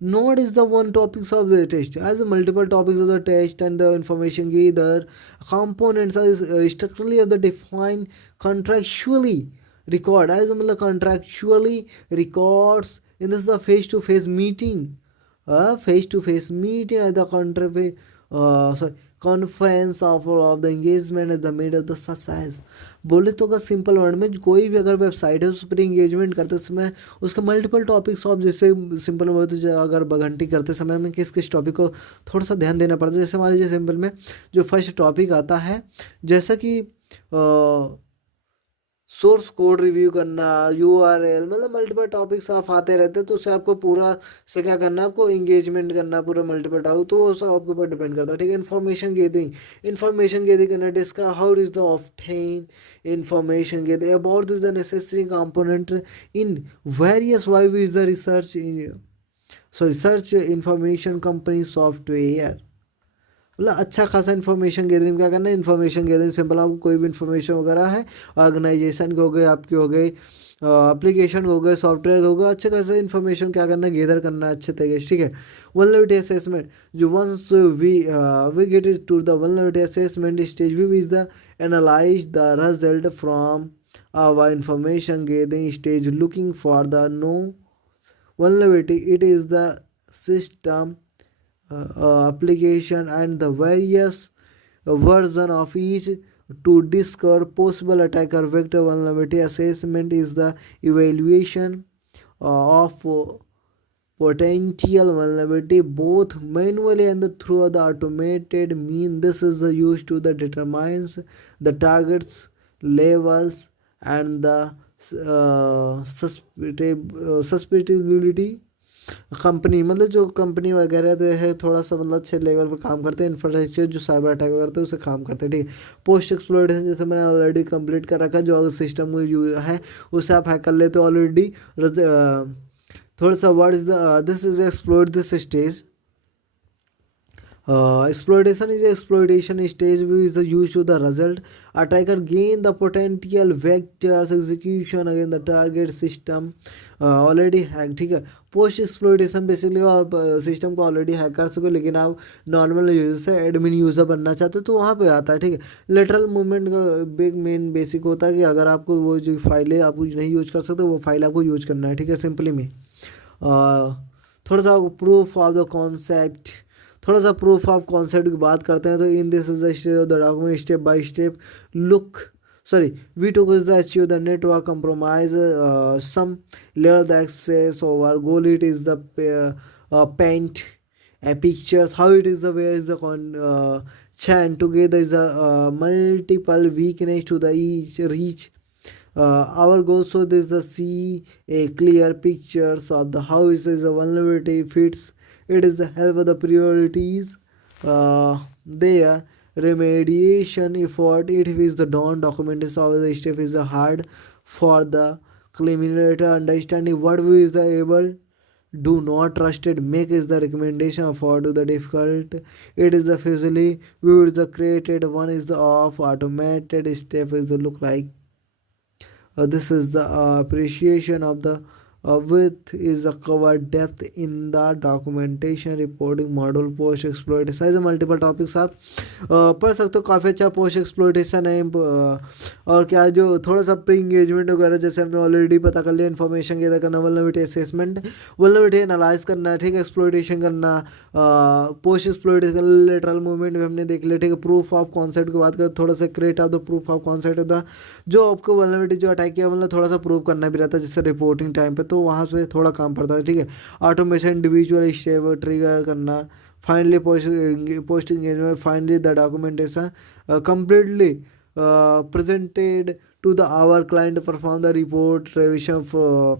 Node is the one topics of the test. As multiple topics of the test and the information gathered, components are structurally of the defined contractually record. As मतलब contractually records in this is a face-to-face meeting. Face-to-face meeting at the conference of the engagement is the made of the success. बोले तो अगर सिंपल वर्ड में कोई भी अगर वेबसाइट है उस पर इंगेजमेंट करते समय उसके मल्टीपल टॉपिक्स ऑफ, जैसे सिंपल वर्ड अगर घंटी करते समय में किस किस टॉपिक को थोड़ा सा ध्यान देना पड़ता है. जैसे मान लीजिए सिंपल में जो फर्स्ट टॉपिक आता है, जैसा कि सोर्स कोड रिव्यू करना, URL, मतलब मल्टीपल टॉपिक्स आप आते रहते हैं, तो उससे आपको पूरा से क्या करना है, आपको इंगेजमेंट करना पूरा मल्टीपल टॉपिक, तो वो सब आपके ऊपर डिपेंड करता है. ठीक है. इन्फॉर्मेशन गेदरिंग करना, describe how is the obtain information gathering about this the necessary component in various why is the research information company software. मतलब अच्छा खासा इन्फॉर्मेशन गैदरिंग क्या करना है. इन्फॉर्मेशन गैदरिंग सिंपल, आपको कोई भी इन्फॉर्मेशन वगैरह है ऑर्गेनाइजेशन के हो गए, आपके हो गए एप्लीकेशन हो गए, सॉफ्टवेयर हो गया, अच्छे खासा इन्फॉर्मेशन क्या करना है, गैदर करना है अच्छे तरीके से. ठीक है. वल्नरेबिलिटी असेसमेंट, जो once we get it to the vulnerability assessment stage, we is the analyze the result from our information gathering stage looking for the no vulnerability. It is the system application and the various version of each to discover possible attacker vector. Vulnerability assessment is the evaluation of potential vulnerability both manually and through the automated mean. This is used to the determines the targets levels and the susceptibility. Company मतलब जो कंपनी वगैरह है थोड़ा सा मतलब अच्छे लेवल पे काम करते हैं, इंफ्रास्ट्रक्चर जो साइबर अटैक करते हैं उसे काम करते हैं. ठीक है. पोस्ट एक्सप्लॉइटेशन जैसे मैंने ऑलरेडी कंप्लीट कर रखा है, जो अगर सिस्टम है उसे आप हैक कर लेते हो ऑलरेडी. थोड़ा सा what is the this is exploit this stage. Exploitation is exploitation stage which is used to the result. Attacker gain the potential vectors execution against the target system already hacked. ठीक है. पोस्ट एक्सप्लोइटेशन बेसिकली आप सिस्टम को ऑलरेडी हैक कर सको, लेकिन आप नॉर्मल यूजर से एडमिन यूज़र बनना चाहते हो तो वहाँ पे आता है. ठीक है. लेटरल मूवमेंट का बिग मेन बेसिक होता है कि अगर आपको वो जो फाइल है आपको नहीं यूज कर सकते, वो फाइल आपको यूज करना है. ठीक है. सिंपली में थोड़ा सा प्रूफ ऑफ द कॉन्सेप्ट, थोड़ा सा प्रूफ ऑफ कॉन्सेप्ट की बात करते हैं. तो in this is the stage of the document step by step we took is the achieve the network compromise some layer the access over goal. It is the paint pictures how it is the where is the chain together is the multiple weakness to the each reach our goal. So this is the see a clear pictures of the how is the vulnerability fits. It is the help of the priorities their remediation effort. It is the done documentation of the step is the hard for the criminal understanding what we is the able do not trusted make is the recommendation for to the difficult. It is the physically we is the created one is the of automated step is the look like this is the appreciation of the width is the cover depth in the documentation reporting model post exploitation. ऐसे मल्टीपल टॉपिक्स आप पढ़ सकते हो. काफ़ी अच्छा पोस्ट एक्सप्लोइटेशन है. और क्या जो थोड़ा सा प्री इंगेजमेंट वगैरह जैसे हमने ऑलरेडी पता कर लिया. इन्फॉर्मेशन गैदर करना, वल्नरेबिलिटी असेसमेंट, वल्नरेबिलिटी एनालाइज करना. ठीक है. एक्सप्लोइटेशन करना, पोस्ट एक्सप्लोइटेशन, लेटरल मूवमेंट भी हमने देख लिया. ठीक है. प्रूफ ऑफ कॉन्सेप्ट की बात करें, थोड़ा सा create of the proof of concept the जो आपको वल्नरेबिलिटी जो अटैक किया मतलब थोड़ा सा प्रूव करना भी रहता है, जैसे रिपोर्टिंग टाइम पे, तो वहाँ पे थोड़ा काम पड़ता है. ठीक है. ऑटोमेशन इंडिविजुअल स्टेप ट्रिगर करना. Finally post engagement. Finally the documentation completely presented to the our client perform the report revision for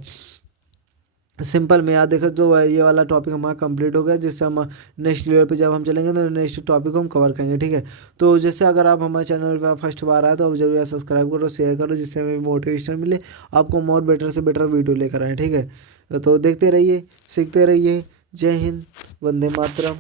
simple में याद देखा. तो ये वाला टॉपिक हमारा कंप्लीट हो गया, जिससे हम नेक्स्ट लेवल पे जब हम चलेंगे तो नेक्स्ट टॉपिक को हम कवर करेंगे. ठीक है. तो जैसे अगर आप हमारे चैनल पे फर्स्ट बार आए तो आप जरूर सब्सक्राइब करो, शेयर करो, जिससे हमें मोटिवेशन मिले, आपको मोर बेटर से बेटर वीडियो लेकर आए. ठीक है. तो देखते रहिए, सीखते रहिए. जय हिंद, वंदे मातरम.